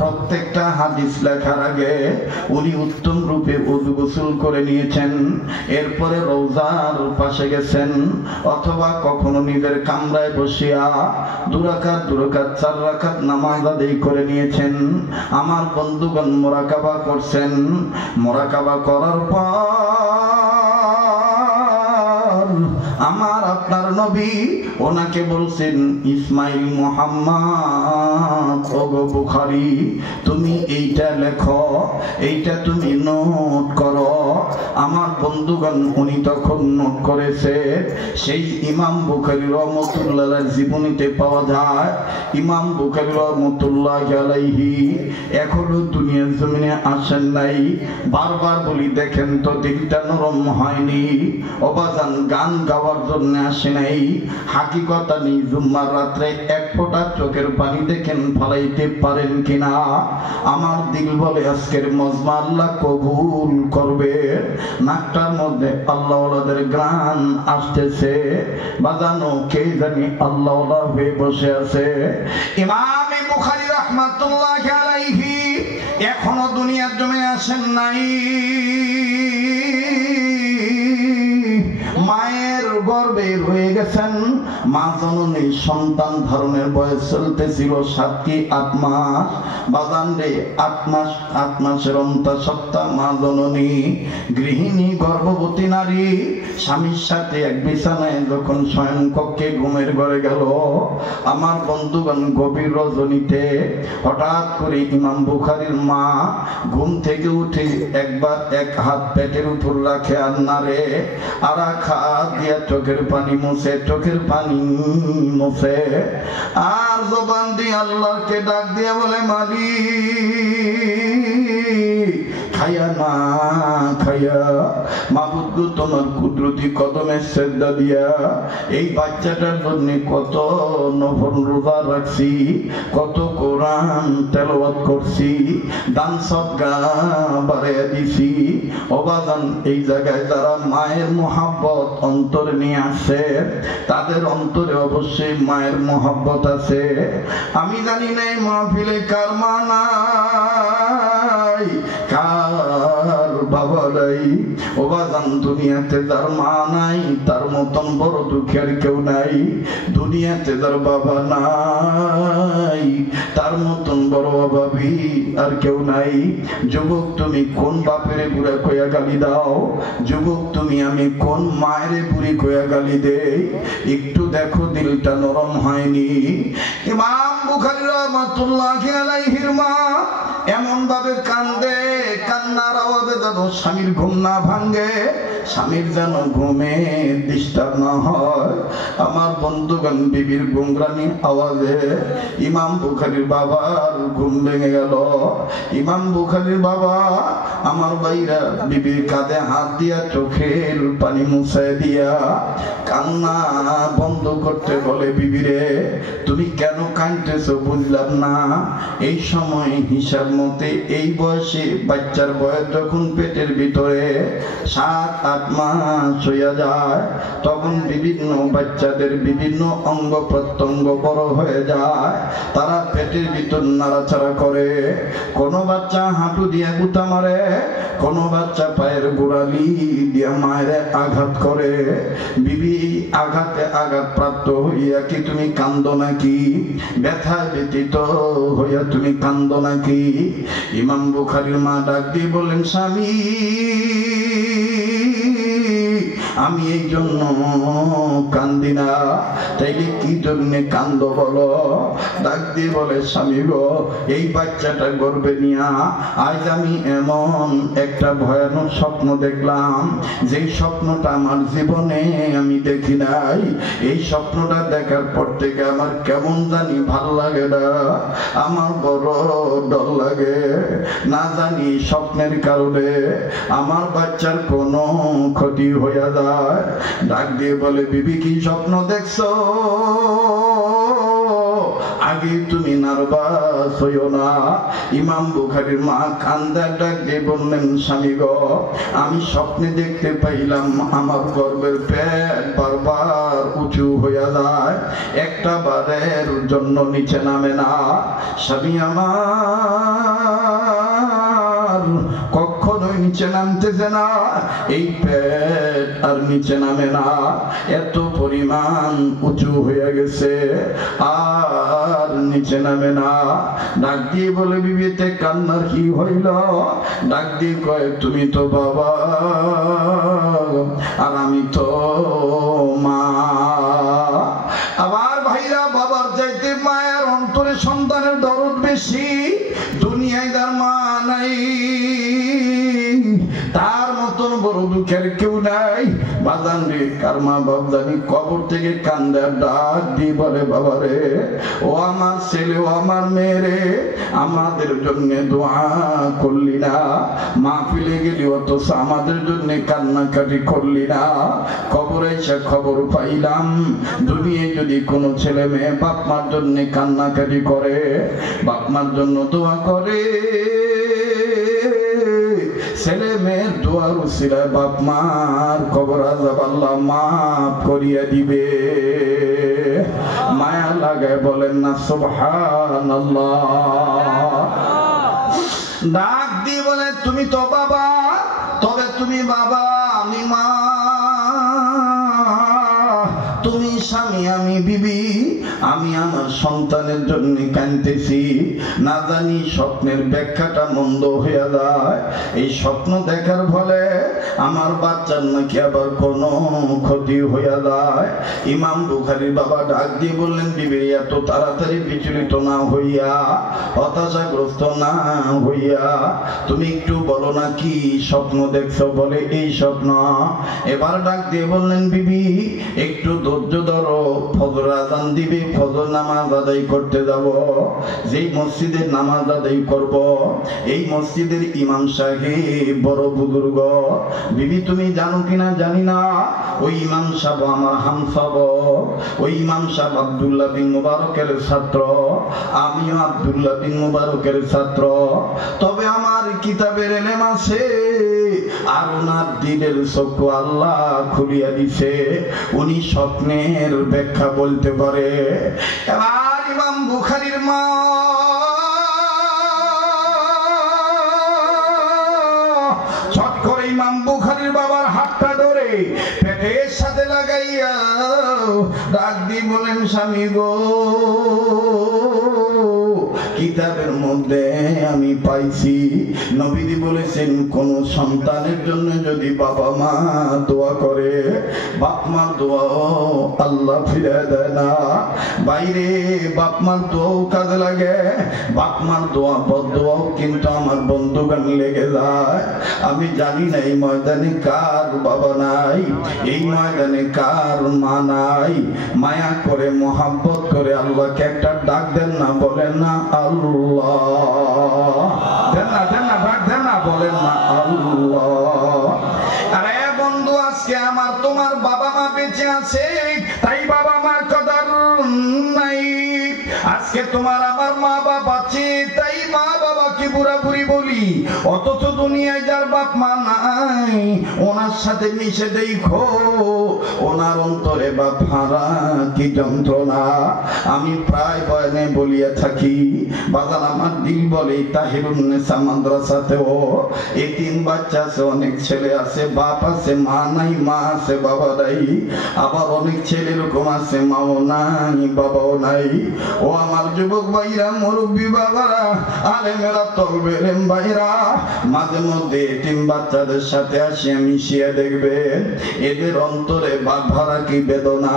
প্রত্যেকটা হাদিস লেখার আগে উনি উত্তম রূপে ওযু গোসল করে নিয়েছেন, এরপরে রওজার পাশে গেছেন, অথবা কখনো নিজের কামরায় বসিয়া 2 রাকাত 4 রাকাত নামাজ আদায় করে নিয়েছেন। আমার বন্ধুগণ, মুরাকাবা করছেন। মুরাকাবা করার পর আমার আপনার নবী ওনাকে বলছেন ইসমাইল মুহাম্মদ ওগো বুখারী তুমি এইটা লেখো, এইটা তুমি নোট করো। আমার বন্ধুগণ উনি তখন নোট করেছে। সেই ইমাম বুখারী রহমাতুল্লাহর জীবনীতে পাওয়া যায়। ইমাম বুখারী রহমাতুল্লাহি আলাইহি এখনো দুনিয়ার জমিনে আসেন নাই। বারবার বলি দেখেন তো দিলটা নরম হয়নি। অবাজান গান গাওয়ার জন্য আসে নাই, হাকিকতা নেই। জুম্মার রাত্রে এক ফোঁটা চোখের পানি দেখেন ফলাইতে পারেন কিনা? আমার দিল বলে আজকের মজমা আল্লাহ কবুল করবে। নাকটার মধ্যে আল্লাহওয়ালাদের গান আসতেছে, বাজানো কে জানি আল্লাহওয়ালা হয়ে বসে আছে। ইমাম বুখারী রাহমাতুল্লাহি আলাইহি এখনো দুনিয়ার জমিনে আসেন নাই। মায়ের গর্ভে রয়ে গেছেন। মা জননী সন্তান ধারণের বয়স চলতেছিল 7 কি 8 মাস। বাজান রে 8 মাসের অন্তঃসত্ত্বা মা জননী গৃহিণী গর্ভবতী নারী স্বামীর সাথে এক বিছানায় যখন শয়ন কক্ষে ঘুমের ঘরে গেল, আমার বন্ধুগণ গভীর রজনীতে হঠাৎ করে ইমাম বুখারীর মা ঘুম থেকে উঠে একবার এক হাত পেটের উপর রাখে আর নাড়ে, আর হাত দিয়া চোখের পানি মুছে, চোখের পানি মুছে, আর জবান দিয়ে আল্লাহকে ডাক দিয়া বলে মালিক খায়া না খায়া মাবুদ তোমার কুদরতি কদমে সেজদা দিয়া এই বাচ্চাটার জন্য কত নফল রোজা রাখছি, কত কোরআন তেলাওয়াত করছি, দান সদকা বাড়াইয়া দিছি। অবাদান এই জায়গায় যারা মায়ের মোহাব্বত অন্তরে নিয়ে আসে তাদের অন্তরে অবশ্যই মায়ের মোহাব্বত আছে। আমি জানি না এই মাহফিলে কার মা নাই, কার বাবা নাই। ওবাদান দুনিয়াতে যার মা নাই তার মতন বড় দুঃখের কেউ নাই। দুনিয়াতে যার বাবা নাই তার মতন বড় অভাবী আর কেউ নাই। যুবক তুমি কোন বাপের বুড়া কইয়া গালি দাও? যুবক তুমি আমি কোন মায়ের বুড়ি কইয়া গালি দেই? একটু দেখো দিলটা নরম হয়নি। ইমাম বুখারী রাহমাতুল্লাহি আলাইহির মা এমন ভাবে কান্দে, কান্নার আওয়াজে যেন স্বামীর ঘুম না ভাঙ্গে, স্বামীর যেন ঘুমে ডিস্টার্ব না হয়। আমার বন্ধুগণ বিবির গুমরানি আওয়াজে ইমাম বুখারীর বাবার ঘুম ভেঙে গেল। ইমাম বুখারীর বাবা আমার ভাইরা বিবির কাঁধে হাত দিয়া চোখের পানি মুছায় দিয়া কান্না বন্ধ করতে বলে, বিবিরে তুমি কেন কাঁদতেছো বুঝলাম না। এই সময় হিসাব মতে এই বয়সে বাচ্চার বয়স যখন পেটের ভিতরে 7-8 মাস হইয়া যায় তখন বিভিন্ন বাচ্চাদের বিভিন্ন অঙ্গ প্রত্যঙ্গ বড় হয়ে যায়, তারা পেটের ভিতর নাড়াচাড়া করে। কোনো বাচ্চা হাঁটু দিয়া গুতা মারে, কোনো বাচ্চা পায়ের গোড়ালি দিয়া মায়ের আঘাত করে। বিবি আঘাতে আঘাত প্রাপ্ত হইয়া কি তুমি কান্দো নাকি? ব্যথা ব্যতীত হইয়া তুমি কান্দো নাকি? ইমাম বুখারীর মা ডাক দিয়ে বলেন, স্বামী আমি এই জন্য কান্দি না। তাইলে কি জন্য কান্দো বলো? ডাক দিয়ে বলে, স্বামী গো এই বাচ্চাটা গর্ভে নিয়া আজ আমি এমন একটা ভয়ানক স্বপ্ন দেখলাম, যেই স্বপ্নটা আমার জীবনে আমি দেখি নাই। এই স্বপ্নটা দেখার পর থেকে আমার কেমন জানি ভাল লাগে না, আমার বড় ডর লাগে। না জানি স্বপ্নের কারণে আমার বাচ্চার কোনো ক্ষতি হইয়া যায়। ডাক দিয়ে বলে, বিবি কি স্বপ্ন দেখছো? আগে তুমি নার্ভাস হইও না। ইমাম বুখারীর মা কান্দা ডাক দিয়ে বললেন, স্বামী গো আমি স্বপ্নে দেখতে পাইলাম আমার গর্ভের পেট বারবার উঁচু হইয়া যায়, একটা বারের জন্য নিচে নামে না। স্বামী আমার কখনোই নিচে নামতেছে না, এই পেট আর নিচে নামে না, এত পরিমাণ উঁচু হয়ে গেছে, আর নিচে নামে না। ডাক দিয়ে বলে, বিবিতে কান্নার কি হইল? ডাক দিয়ে কয়, তুমি তো বাবা আর আমি তো মা। আবার ভাইরা, বাবার চাইতে মায়ের অন্তরে সন্তানের দরদ বেশি। দুনিয়ায় তার মা নাই, তার মতন বড় দুঃখের কেউ নাই। বাজান রে, কার মা বাপ জানি কবর থেকে কান্দে ডাক দিয়ে বলে, বাবা রে, ও আমার ছেলে, ও আমার মেয়ে রে, আমাদের জন্য দোয়া করলি না, মাহফিলে গেলি অথচ আমাদের জন্য কান্নাকাটি করলি না। কবরে এসে খবর পাইলাম, দুনিয়ায় যদি কোনো ছেলে মেয়ে বাপ মার জন্য কান্নাকাটি করে, বাপ মার জন্য দোয়া করে, ছেলে মেয়ের দোয়ার উসিলায় বাপ মার কবর আযাব আল্লাহ মাফ করিয়া দিবে। মায়া লাগায় বলেন না সুবহানাল্লাহ। ডাক দিয়ে বলে, তুমি তো বাবা, তবে তুমি বাবা, আমি মা, তুমি স্বামী, আমি বিবি। আমি আমার সন্তানের জন্য কাঁদতেছি, না জানি স্বপ্নের ব্যাখ্যাটা মন্দ হয়ে যায়। এই স্বপ্ন দেখার ফলে আমার বাচ্চার নাকি আবার কোনো ক্ষতি হয়ে যায়। ইমাম বুখারীর বাবা ডাক দিয়ে বললেন, বিবি এত তাড়াতাড়ি বিচলিত না হইয়া, হতাশাগ্রস্ত না হইয়া, তুমি একটু বলো না কি স্বপ্ন দেখছো? বলে, এই স্বপ্ন। এবার ডাক দিয়ে বললেন, বিবি একটু ধৈর্য ধরো, ফজর আযান দিবে, ফজর নামাজ আদায় করতে যাব। যেই মসজিদের নামাজ আদায় করব, এই মসজিদের ইমাম সাহেব বড় বুজুর্গ। বিবি তুমি জানো কিনা জানি না, ওই ইমাম সাহেব আমার হামসাব, ওই ইমাম সাহেব আব্দুল্লাহ বিন মুবারকের ছাত্র, আমিও আব্দুল্লাহ বিন মুবারকের ছাত্র। তবে আমার কিতাবের ইলম আছে, আর ওনার দিলের চক্ষু আল্লাহ খুলিয়া দিছে, উনি স্বপ্নের ব্যাখ্যা বলতে পারে। এবার ইমাম বুখারীর মা ছট করে ইমাম বুখারীর বাবার হাতটা ধরে পেটের সাথে লাগাইয়া ডাক দিয়ে বলেন, স্বামী গো, কিতাবের মধ্যে আমি পাইছি নবীজি বলেছেন, কোন সন্তানের জন্য যদি বাবা মা দোয়া করে, বাপ মার দোয়া আল্লাহ ফিরে দেয় না। বাইরে বাপ মার দোয়াও কাজে লাগে, বাপ মার দোয়া বদদোয়াও কিন্তু আমার বন্ধুগান লেগে যায়। আমি জানি না এই ময়দানে কার বাবা নাই, এই ময়দানে কার মা নাই। মায়া করে মোহাব্বত করে আল্লাহকে একটা ডাক দেন না, বলেন না আল্লাহ, দেন না, দেন না, ডাক দেন না, বলেন না আল্লাহ। আরে বন্ধু, আজকে আমার তোমার বাবা মা বেঁচে আছে, তাই বাবা মার কদর নাই। আজকে তোমার আমার মা বাবা আছে, তাই মা বাবাকে বুড়া বুড়ি বলি। অথচ দুনিয়ায় যার বাপ মা নাই, ওনার সাথে মিশে দেখো ওনার অন্তরে বাপ হারা কি যন্ত্রণা। আমি প্রায় বয়ানে বলিয়া থাকি, বাজার আমার দিল বলে, তাহিরুন্নেসা মাদ্রাসাতেও এতিম বাচ্চা আছে, অনেক ছেলে আছে, বাপ আছে, মা নাই, মা আছে, বাবা নাই। আবার অনেক ছেলে এরকম আছে, মাও নাই, বাবাও নাই। ও আমার যুবক ভাইরা, মুরব্বী বাবারা, আলেমেরা, তলবেলেম ভাইরা, মাঝে মধ্যে এতিম বাচ্চাদের সাথে আসিয়া মিশিয়ে দেখবেন এদের অন্তরে বাপ ভরা কি বেদনা।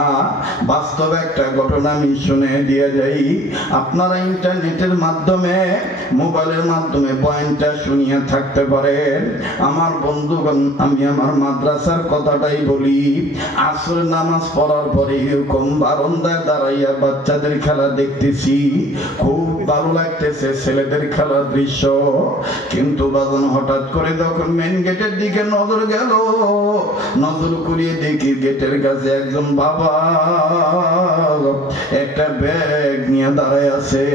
বাস্তব একটা ঘটনা আমি শুনে দিয়ে যাই। আপনারা ইন্টারনেটের মাধ্যমে, মোবাইলের মাধ্যমে পয়েন্টটা শুনিয়ে থাকতে পারেন। আমার বন্ধুগণ, আমি আমার মাদ্রাসার কথাটাই বলি। আসর নামাজ পড়ার পরে এরকম বারান্দায় দাঁড়াইয়া বাচ্চাদের খেলা দেখতেছি, খুব ভালো লাগতেছে ছেলেদের খেলার দৃশ্য। কিন্তু বাজন হঠাৎ করে যখন মেন গেটের দিকে নজর গেল, নজর করিয়ে দেখি গেটের কাছে একজন বাবা একটা ব্যাগ নিয়ে দাঁড়ায় আছে,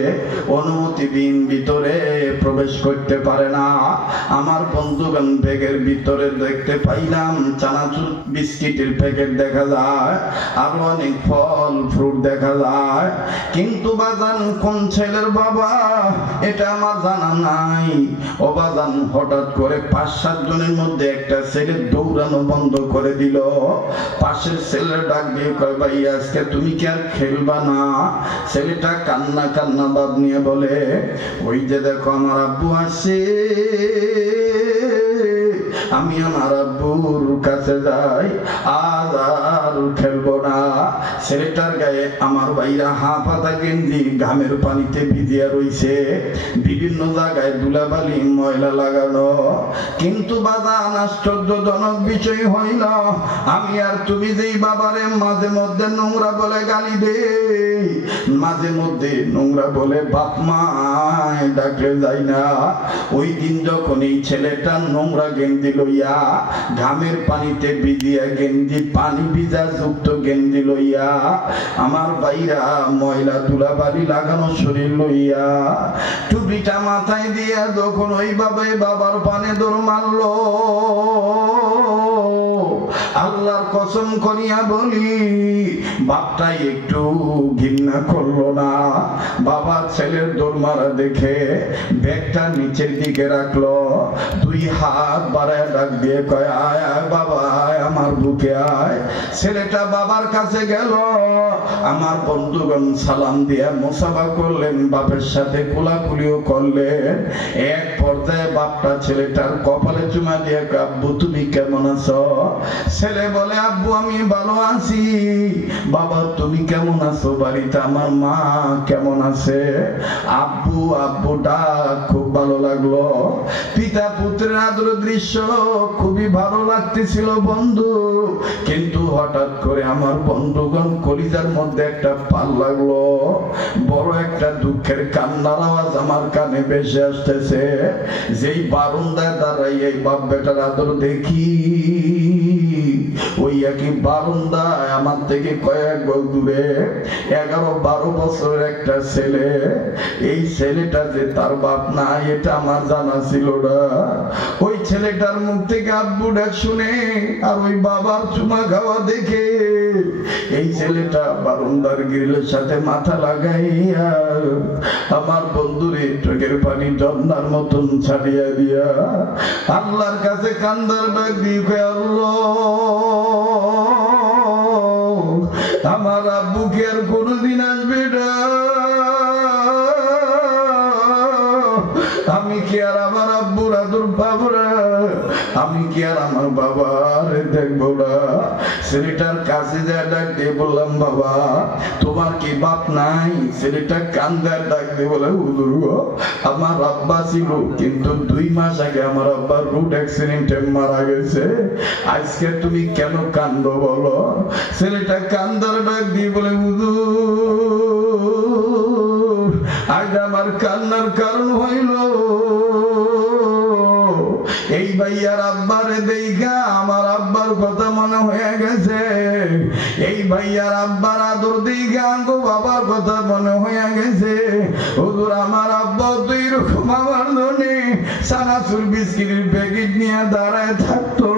অনুমতি দিন, ভিতরে প্রবেশ করতে পারে না। আমার বন্ধুগণ ব্যাগের ভিতরে দেখতে পাইলাম চানাচুর বিস্কিটের প্যাকেট দেখা যায়, আরো অনেক ফল ফ্রুট দেখা যায়, কিন্তু বাজান কোন ছেলের বাবা এটা আমার জানা নাই। ও বাজান হঠাৎ করে 5-7 জনের মধ্যে একটা ছেলে দৌড়ানো বন্ধ করে দিল। পাশের ছেলে ডাক দিয়ে কয়, ভাই আজকে তুমি কি আর খেলবা না? ছেলেটা কান্না কান্না বাদ নিয়ে বলে, ওই যে দেখো আমার আব্বু আসছে, আমি আমার আব্বুর কাছে যাই, আজ আর খেলবো না। ছেলেটার গায়ে আমার ভাইরা হাফাতা গেঞ্জি ঘামের পানিতে ভিজিয়া রইছে, বিভিন্ন জায়গায় ধুলাবালি ময়লা লাগানো। কিন্তু বাজান আশ্চর্যজনক বিষয় হইল, আমি আর তুমি যেই বাবারে মাঝে মধ্যে নোংরা বলে গালি দে, মাঝে মধ্যে নোংরা বলে বাপ মায় ডাকলে যাই না, ওই দিন যখন এই ছেলেটা নোংরা গেঞ্জি লইয়া ঘামের পানিতে ভিজিয়া গেঞ্জি, পানি ভিজা যুক্ত গেঞ্জি লইয়া আমার ভাইরা ময়লা ধুলাবালি লাগানো শরীর লইয়া টুপিটা মাথায় দিয়া যখন ওই বাবার পানে দৌড় মারলো, আল্লাহর কসম করিয়া বলি বাপটাই একটু ঘৃণা করলো না। বাবা ছেলের দৌড় মারা দেখে ব্যাগটা নিচের দিকে রাখলো, 2 হাত বাড়ায় ডাক দিয়ে কয়, আয় আয় বাবা আয়, আমার বুকে আয়। ছেলেটা বাবার কাছে গেল, আমার বন্ধুগণ সালাম দিয়ে মুসাফা করলেন, বাপের সাথে কোলাকুলিও করলেন। এক পর্যায়ে বাপটা ছেলেটার কপালে চুমা দিয়ে, আব্বু তুমি কেমন আছো? ছেলে বলে, আব্বু আমি ভালো আছি। বাবা তুমি কেমন আছো? বাড়িতে আমার মা কেমন আছে? আব্বু আব্বু ডাক খুব ভালো লাগলো। পিতা পুত্রের আদর দৃশ্য খুবই ভালো লাগতেছিল বন্ধু, কিন্তু হঠাৎ করে আমার বন্ধুগণ কলিজার মধ্যে একটা পাল লাগলো, বড় একটা দুঃখের কান্নার আওয়াজ আমার কানে ভেসে আসতেছে। যেই বারান্দায় দাঁড়াই এই বাপ বেটার আদর দেখি, ওই একই বারান্দায় আমার থেকে কয়েক গজ দূরে 11-12 বছরের একটা ছেলে। এই ছেলেটা যে তার বাপ না এটা আমার জানা ছিল না। ওই ছেলেটার মুখ থেকে আব্বু ডাক শুনে আর ওই বাবার চুমা খাওয়া দেখে এই ছেলেটা বারান্দার গ্রিলের সাথে মাথা লাগাইয়া আমার বন্ধুরে চোখের পানি ঝর্ণার মতন ছাড়িয়া দিয়া আল্লাহর কাছে কান্দার ডাক দিয়ে, আমার আব্বু কি আর কোনদিন আসবে না? আমি কি আর আমার আব্বুর আদর পাবো না? আমি কি আর আমার বাবার দেখবো না? ছেলেটার কাছে যা ডাক দিয়ে বললাম, বাবা তোমার কি বাপ নাই? ছেলেটা কান্দার ডাক দিয়ে বলে, হুজুর গো আমার আব্বা ছিল, কিন্তু 2 মাস আগে আমার আব্বার রোড অ্যাক্সিডেন্টে মারা গেছে। আজকে তুমি কেন কান্দো বলো? ছেলেটা কান্দার ডাক দিয়ে বলে, হুজুর আজ আমার কান্নার কারণ হইল এই ভাইয়ার আব্বারে দেখা আমার আব্বার কথা মনে হয়ে গেছে, এই ভাইয়ার আব্বার আদর দেখা আঙ্গো বাবার কথা মনে হয়ে গেছে। হুজুর আমার আব্বা তো এরকম আমার ধনে চানাচুর বিস্কিটের প্যাকেট নিয়ে দাঁড়ায় থাকতো।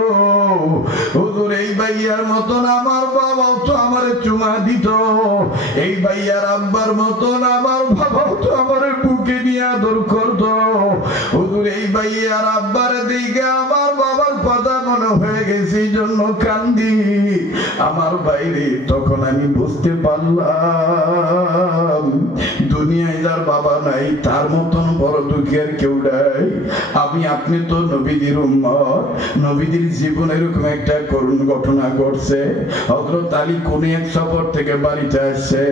হুজুর এই ভাইয়ার মতন আমার বাবাও তো আমার চুমা দিত, এই ভাইয়ার আব্বার মতন আমার বাবাও তো আমার বুকে নিয়ে আদর করতো। হুজুর এই ভাইয়ার আব্বার দিকে আমার বাবার কথা মনে হয়ে গেছে, এই জন্য কান্দি। আমার বাইরে তখন আমি বুঝতে পারলাম দুনিয়ায় যার বাবা নাই তার মতন বড় দুঃখী আর কেউ নাই। আমি আপনি তো নবীদের উম্মত, নবীদের জীবনে এরকম একটা করুণ ঘটনা ঘটছে। হযরত আলী কোন এক সফর থেকে বাড়িতে আসছে,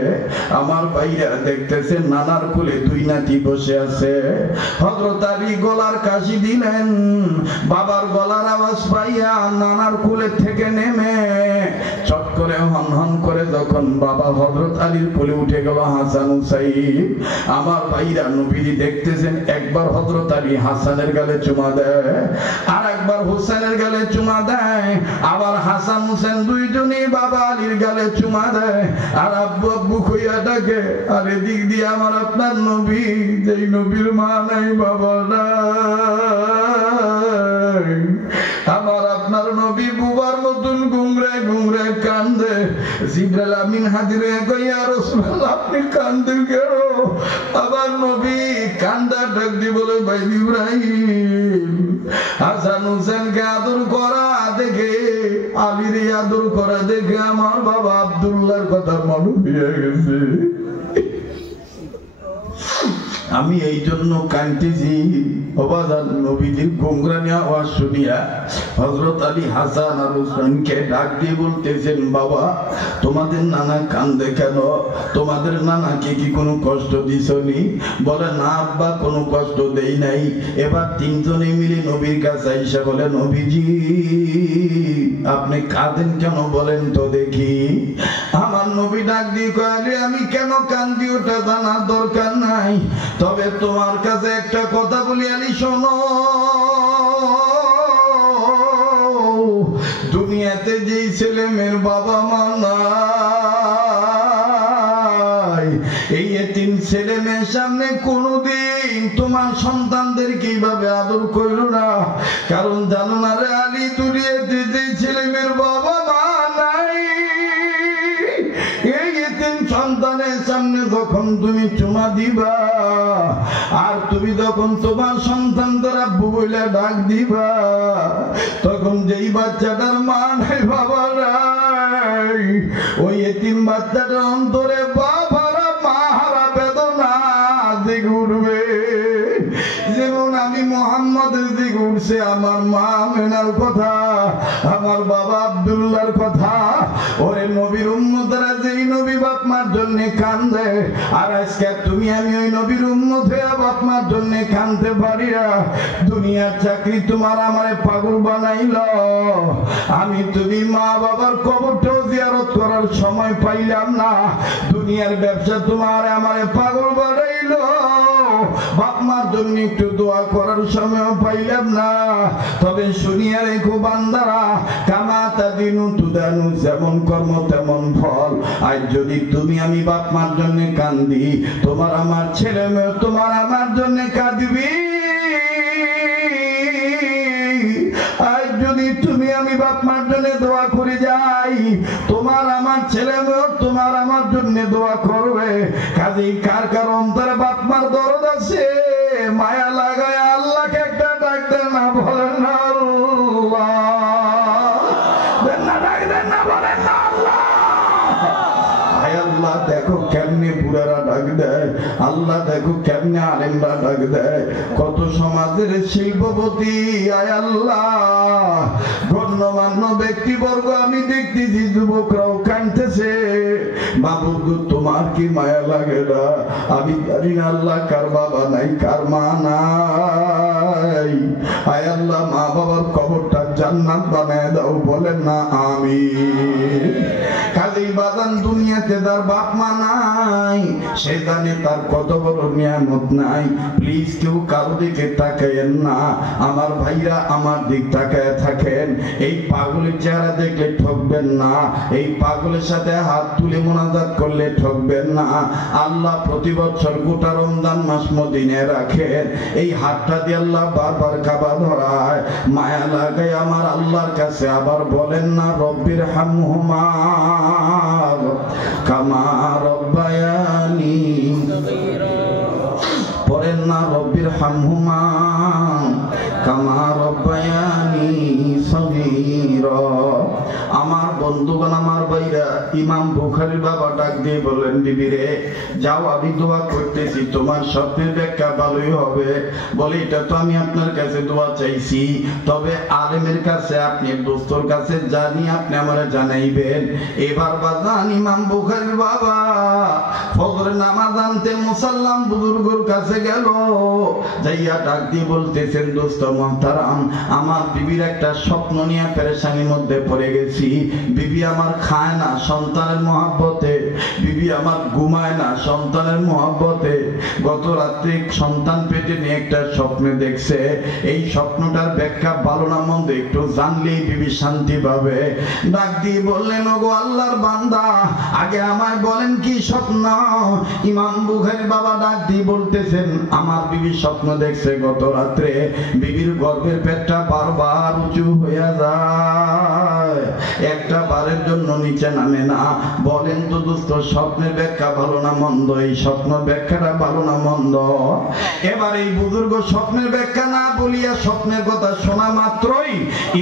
আমার ভাইরা দেখতেছে নানার কোলে 2 নাতি বসে আছে। হযরত আলী গলার কাশি দিলেন, বাবার গলার আওয়াজ পাইয়া নানার কোলে থেকে নেমে চট করে করে হন হন করে যখন বাবা হযরত আলীর কোলে উঠে গেল হাসান হুসাইন, আমার ভাইরা নবীজি দেখতেছেন একবার হযরত আলী হাসানের গালে চুমা দেয়, আর একবার হুসাইনের গালে চুমা দেয়, আবার হাসান হুসেন দুইজনই বাবা আলীর গালে চুমা দেয়, আর আব্বু আব্বু কইয়া ডাকে। আর এদিক দিয়ে আমার আপনার নবী, যেই নবীর মা নাই বাবা নাই, আমার আপনার নবী বুবার মতন গুমরে গুমরে কান্দে। জিবরাইল আমিন হাজির হয়ে কই, ইয়া রাসূলুল্লাহ আপনি কান্দেন কেন? আবার নবী কান্দা ডাক দিয়ে বলে, ভাই ইব্রাহিম, হাসান হুসেনকে আদর করা দেখে, আলীর আদর করা দেখে আমার বাবা আব্দুল্লাহর কথা মনে হয়ে গেছে। আমি এই জন্য কাঁদতেছি। অবাদান নবীজির গোংরানি আওয়াজ শুনিয়া হযরত আলী হাসান আর হুসাইনকে ডাক দিয়ে বলতেছেন, বাবা তোমাদের নানা কান্দে কেন? তোমাদের নানাকে কি কোনো কষ্ট দিছনি? বলে, না আব্বা, কোনো কষ্ট দেই নাই। এবার তিনজনে মিলে নবীর কাছে আইসা বলে, নবীজি আপনি কাঁদেন কেন বলেন তো দেখি। আমার নবী ডাক দিয়ে কইলে, আমি কেন কান্দি ওটা জানার দরকার নাই, তবে তোমার কাছে একটা কথা বলি আলী শোনো। দুনিয়াতে যেই ছেলে মেয়ের বাবা মা নাই, এই এতিম ছেলে মেয়ের সামনে কোনোদিন তোমার সন্তানদের কিভাবে আদর করলো না। কারণ জানো না রে আলী, দুনিয়াতে যেই ছেলে মেয়ের বাবা মা নাই, এই এতিম সন্তানের সামনে যখন তুমি চুমা দিবা, আর তুমি যখন তোমার সন্তান দ্বারা আব্বু বলে ডাক দিবা, তখন যেই বাচ্চাটার মা নাই বাবা নাই, ওই এতিম বাচ্চাটার অন্তরে বাবারা মাহারা বেদনা জেগে উঠবে। যেমন আমি মোহাম্মদের দিকে উঠছে আমার মা মেনার কথা, আমার বাবা আব্দুল্লাহর কথা। ওরে নবীর উম্মতরা যেই নবী বাপ মার জন্য কান্দে, আর আজকে তুমি আমি ওই নবীর উম্মত হয়ে বাপ মার জন্য কান্দতে পারি না। দুনিয়ার চাকরি তোমার আমারে পাগল বানাইল, আমি তুমি মা বাবার কবরটাও জিয়ারত করার সময় পাইলাম না। দুনিয়ার ব্যবসা তোমার আমারে পাগল বানাইল, বাপ মার জন্য একটু দোয়া করার সময় পাইলাম না। তবে শুনিয়া রেখো বান্দারা, কামাতা দিনু তুদানু, যেমন কর্ম তেমন ফল। আজ যদি তুমি আমি বাপ মার জন্য কান্দি, তোমার আমার ছেলে মেয়ে তোমার আমার জন্য কাঁদবি। আজ যদি তুমি আমি বাপ মার জন্য দোয়া করে যাই, তোমার আমার ছেলে মেয়ে তোমার আমার জন্য দোয়া করবে। কাজেই কার কার অন্তরে বাপ মার দরদ আছে, মায়া লাগায় আল্লাহকে একটা ডাক দেন না, বলেন না আল্লাহ, দেন না, ডাক দেন না, বলেন না আল্লাহ। আল্লাহ দেখো কেমনে বুড়ারা ডাক দেয়, আল্লাহ দেখো কেমনে আলেমরা ডাক দেয়, কত সমাজের শিল্পপতি আয় আল্লাহ, গণ্যমান্য ব্যক্তিবর্গ আমি দেখতেছি, যুবকরাও কাঁদতেছে। মাবুদ তোমার কি মায়া লাগে না? আমি জানি না আল্লাহ কার বাবা নাই, কার মা নাই। আয় আল্লাহ মা বাবার কবরটা জান্নাত বানায় দাও, বলেন না আমিন। খালি বাদান দুনিয়াতে তার বাপ মা নাই, সে জানে তার কত বড় নিয়ামত নাই। প্লিজ কেউ কারো দিকে তাকায়েন না, আমার ভাইরা আমার দিক তাকায় থাকেন। এই পাগলের চেহারা দেখলে ঠকবেন না, এই পাগলের সাথে হাত তুলে মোনাজাত করলে ঠকবেন না। আল্লাহ প্রতি বছর গোটা রমজান মাস মদিনায় রাখেন, এই হাতটা দিয়ে আল্লাহ বারবার কাবা ধরায়, মায়া লাগায় আমার আল্লাহর কাছে। আবার বলেন না, রব্বির হামহুমা কামা রব্বায়ানি, পড়েন না রব্বির হামহুমা কামা রব্বায়ানি সগীরা। আমার বন্ধুগণ, আমার ভাইরা, ইমাম বুখারীর বাবা ডাক দিয়ে বলেন, বিবি রে যাও, আমি দোয়া করতেছি, তোমার স্বপ্নের ব্যাখ্যা ভালোই হবে। বলে, এটা তো আমি আপনার কাছে দোয়া চাইছি, তবে আলেমের কাছে, আপনি দোস্তর কাছে জানি আপনি আমারে জানাইবেন। এবার বাজান ইমাম বুখারীর বাবা ফজরের নামাজ আনতে মুসাল্লাম বুজুর্গর কাছে গেল, যাইয়া ডাক দিয়ে বলতেছেন, দোস্ত মুহতারাম, আমার বিবির একটা স্বপ্ন নিয়ে পেরেশানির মধ্যে পড়ে গেছি। বিবি আমার খায় না সন্তানের মহব্বতে, বিবি আমার ঘুমায় না সন্তানের মহব্বতে। গত রাত্রে সন্তান পেটে নিয়ে একটা স্বপ্ন দেখছে, এই স্বপ্নটার ব্যাখ্যা ভালো না মন্দ একটু জানলেই বিবি শান্তি পাবে। ডাক দিয়ে বললেন, ওগো আল্লাহর বান্দা, আগে আমায় বলেন কি স্বপ্ন? ইমাম বুখারী বাবা ডাক দিয়ে বলতেছেন, আমার বিবি স্বপ্ন দেখছে গত রাত্রে বিবির গর্ভের পেটটা বারবার উঁচু হইয়া যায়, একটা বারের জন্য নিচে নামে না। বলেন তো দোস্ত, স্বপ্নের ব্যাখ্যা ভালো না মন্দ? এই স্বপ্ন ব্যাখ্যাটা ভালো না মন্দ? এবার এই বুজুর্গ স্বপ্নের ব্যাখ্যা না বলিয়া স্বপ্নের কথা শোনা মাত্রই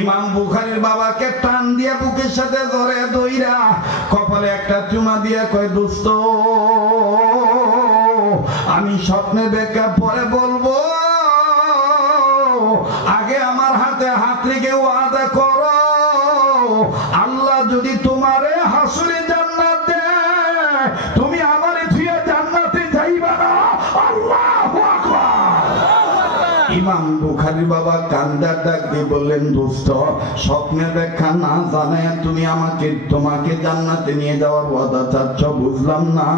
ইমাম বুখারীর বাবাকে টান দিয়া বুকের সাথে ধরে দইরা কপালে একটা চুমা দিয়া কয়, দোস্ত আমি স্বপ্নের ব্যাখ্যা পরে বলবো, আগে আমার হাতে হাত রেখে ওয়াদা করো, আল্লাহ যদি তোমারে হাসরে জান্নাত দেয় তুমি আমারে ধুয়ে জান্নাতে যাইবা না। আল্লাহু আকবার। ইমাম বুখারী বাবা কান্দার ডাক দিয়ে বললেন, দোস্ত স্বপ্নের ব্যাখ্যা না জানায় তুমি তোমাকে জান্নাতে নিয়ে যাওয়ার ওয়াদা চাচ্ছ, বুঝলাম না।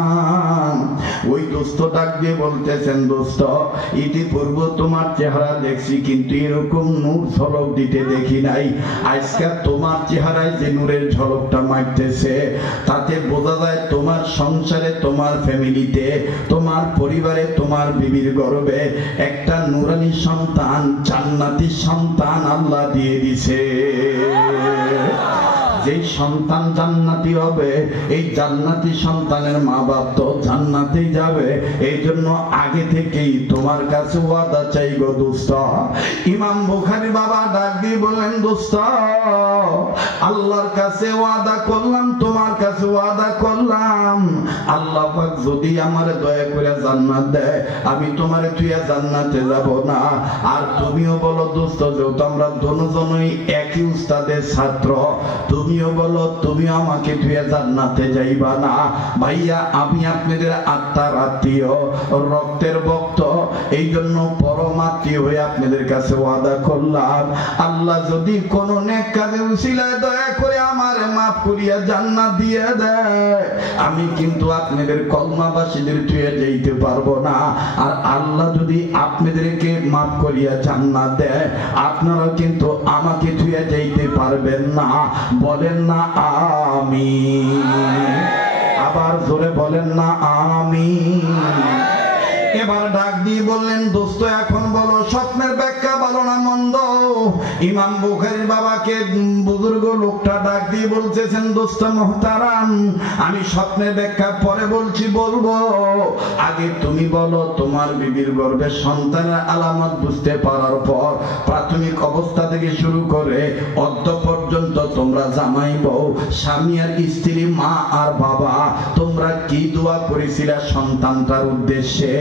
ওই দোস্ত ডাক দিয়ে বলতেছেন, দোস্ত ইতিপূর্বে তোমার চেহারা দেখছি কিন্তু এরকম নূর ঝলক দিতে দেখি নাই। আজকে তোমার চেহারায় যে নূরের ঝলকটা মারতেছে তাতে বোঝা যায় তোমার সংসারে, তোমার ফ্যামিলিতে, তোমার পরিবারে, তোমার বিবির গর্ভে একটা নূরানী সন্তান, জান্নাতি সন্তান আল্লাহ দিয়ে দিছে। যেই সন্তান জান্নাতি হবে, এই জান্নাতি সন্তানের মা বাপ তো জান্নাতেই যাবে। এই জন্য আগে থেকেই তোমার কাছে ওয়াদা চাই গো দোস্ত। ইমাম বুখারী বাবা ডাক দিয়ে বললেন, দোস্ত আল্লাহর কাছে ওয়াদা করলাম, তোমার কাছে ওয়াদা করলাম, আল্লাহ পাক যদি আমারে দয়া করে জান্নাত দেয় আমি তোমারে তুইয়া জান্নাতে যাব না। আর তুমিও বলো দোস্ত, যেহেতু আমরা দুজনই একই উস্তাদের ছাত্র, তুমিও বলো তুমিও আমাকে তুইয়া জান্নাতে যাইবা না। ভাইয়া আমি আপনাদের আত্মার আত্মীয়, রক্তের ভক্ত, এই জন্য পরম আত্মীয় হয়ে আপনাদের কাছে ওয়াদা করলাম, আল্লাহ যদি কোন নেক কাজে উসিলায় দয়া করে আমারে মাফ করিয়া জান্নাত দিয়ে দেয় আমি কিন্তু আপনাদের কলমাবাসীদের তুইয়া যাইতে পারবো না। আর আল্লাহ যদি আপনাদেরকে মাফ করিয়া জান্নাত দেয় আপনারা কিন্তু আমাকে তুইয়া যাইতে পারবেন না। বলেন না আমিন। আবার জোরে বলেন না আমিন। এবার ডাক দিয়ে বললেন, দোস্ত এখন বলো স্বপ্নের ব্যাখ্যা ভালো না মন্দ? ইমাম বুখারীর বাবাকে বুজুর্গ লোকটা ডাক দিয়ে বলতেছেন, দোস্ত মুহতারাম আমি স্বপ্নের ব্যাখ্যা পরে বলবো, আগে তুমি বলো তোমার বিবির গর্ভে সন্তানের আলামত বুঝতে পারার পর প্রাথমিক অবস্থা থেকে শুরু করে অদ্য পর্যন্ত তোমরা জামাই বউ, স্বামী আর স্ত্রী, মা আর বাবা তোমরা কি দোয়া করেছিলা সন্তানটার উদ্দেশ্যে?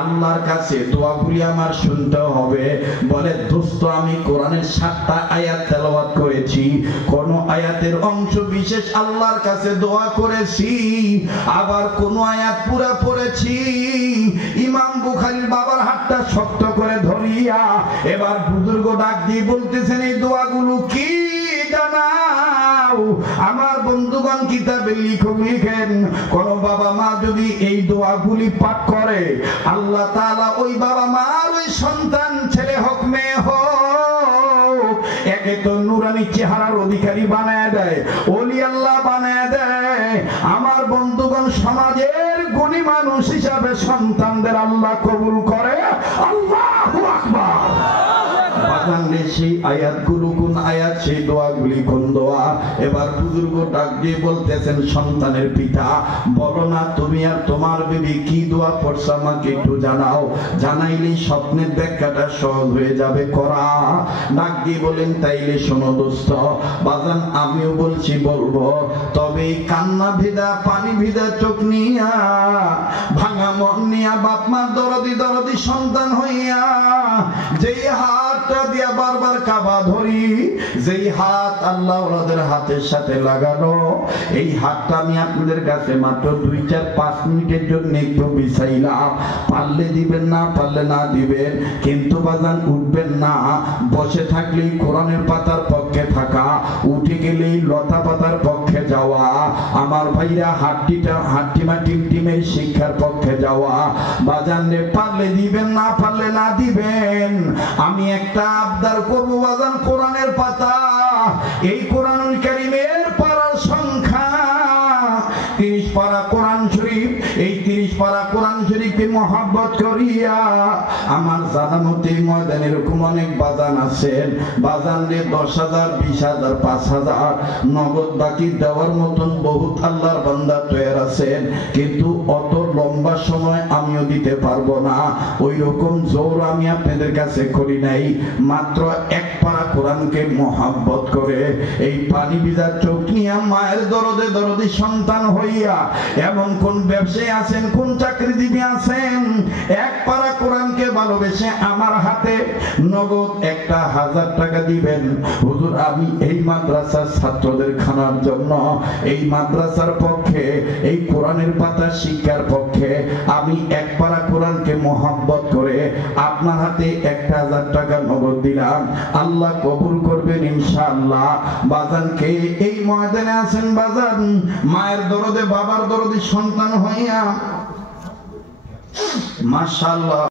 আল্লাহর কাছে দোয়াগুলি আমার শুনতে হবে। বলে, দোস্ত আমি কোরআনের 7টা আয়াত তেলাওয়াত করেছি, কোন আয়াতের অংশ বিশেষ আল্লাহর কাছে দোয়া করেছি, আবার কোন আয়াত পুরা পড়েছি। ইমাম বুখারীর বাবার হাতটা শক্ত করে ধরিয়া এবার বুজুর্গ ডাক দিয়ে বলতেছেন, এই দোয়াগুলো কি জানাও? আমার বন্ধুগণ কিতাবে লিখেন, কোন বাবা মা যদি এই দোয়াগুলি পাঠ করে আল্লাহ তাআলা ওই বাবা মার ওই সন্তান ছেলে হোক মেয়ে হোক একে তো নুরানি চেহারার অধিকারী বানায় দেয়, ওলি আল্লাহ বানায় দেয়। আমার বন্ধুগণ সমাজের গুণী মানুষ হিসাবে সন্তানদের আল্লাহ কবুল করে। আল্লাহু আকবার। সেই আয়াতগুলো কোন আয়াত, সেই দোয়াগুলি কোন দোয়া? এবার বুজুর্গ ডাক দিয়ে বলতেছেন, সন্তানের পিতা বলো না তুমি আর তোমার বিবি কি দোয়া পড়ছো আমাকে একটু জানাও, জানাইলেই স্বপ্নের ব্যাখ্যাটা সহজ হয়ে যাবে করা। ডাক দিয়ে বলেন, তাইলে শোনো দোস্ত বাজান, আমিও বলছি বলবো, তবে কান্না ভিদা পানি ভিদা চোখ নিয়া ভাঙা মন নিয়া বাপ মার দরদি সন্তান হইয়া যেই হাতটা দিয়া বারবার কাবা ধরি, যেই হাত আল্লাহ ওনাদের হাতের সাথে লাগানো, এই হাতটা আমি আপনাদের কাছে মাত্র 2-4-5 মিনিটের জন্য একটু বিছাইলাম। পারলে দিবেন, না পারলে না দিবেন, কিন্তু বাজান উঠবেন না, বসে থাকলেই কোরআনের পাতার পক্ষ পক্ষে থাকা, উঠে গেলেই লতা পাতার পক্ষে যাওয়া, আমার ভাইরা হাট্টিমা টিমটিমের শিক্ষার পক্ষে যাওয়া। বাজান রে, পারলে দিবেন, না পারলে না দিবেন। আমি একটা আবদার করবো বাজান, কোরআনের পাতা, এই কোরআনুল কারীমের পারার সংখ্যা 30 পারা কোরআন শরীফ, এই 30 পারা কোরআন শরীফকে মহব্বত করিয়া আমার জানা মতে ময়দানে এরকম অনেক বাজান আছেন, বাজান রে 10,000, 20,000, 5,000 নগদ বাকি দেওয়ার মতন বহুত আল্লাহর বান্দা তৈরি আছেন, কিন্তু অত লম্বা সময় আমিও দিতে পারবো না। ওই রকম জোর আমি আপনাদের কাছে করি নাই। মাত্র 1 পারা কোরআনকে মহব্বত করে এই পানি ভিজা চোখ নিয়ে মায়ের দরদে দরদি সন্তান হইয়া, এমন কোন ব্যবসায়ী আছেন, কোন চাকরিজীবী আছেন, 1 পারা কোরআনকে ভালোবেসে আমার হাতে নগদ 1,000 টাকা দিবেন, হুজুর আমি এই মাদ্রাসার ছাত্রদের খানার জন্য, এই মাদ্রাসার পক্ষে, এই কোরআনের পাতা শিক্ষার পক্ষে আমি 1 পারা কোরআনকে মহব্বত করে আপনার হাতে 1,000 টাকা নগদ দিলাম। আল্লাহ কবুল করবেন ইনশাআল্লাহ। বাজানকে এই ময়দানে আছেন বাজান, মায়ের দরদে বাবার দরদে সন্তান হইয়া, মাশাআল্লাহ।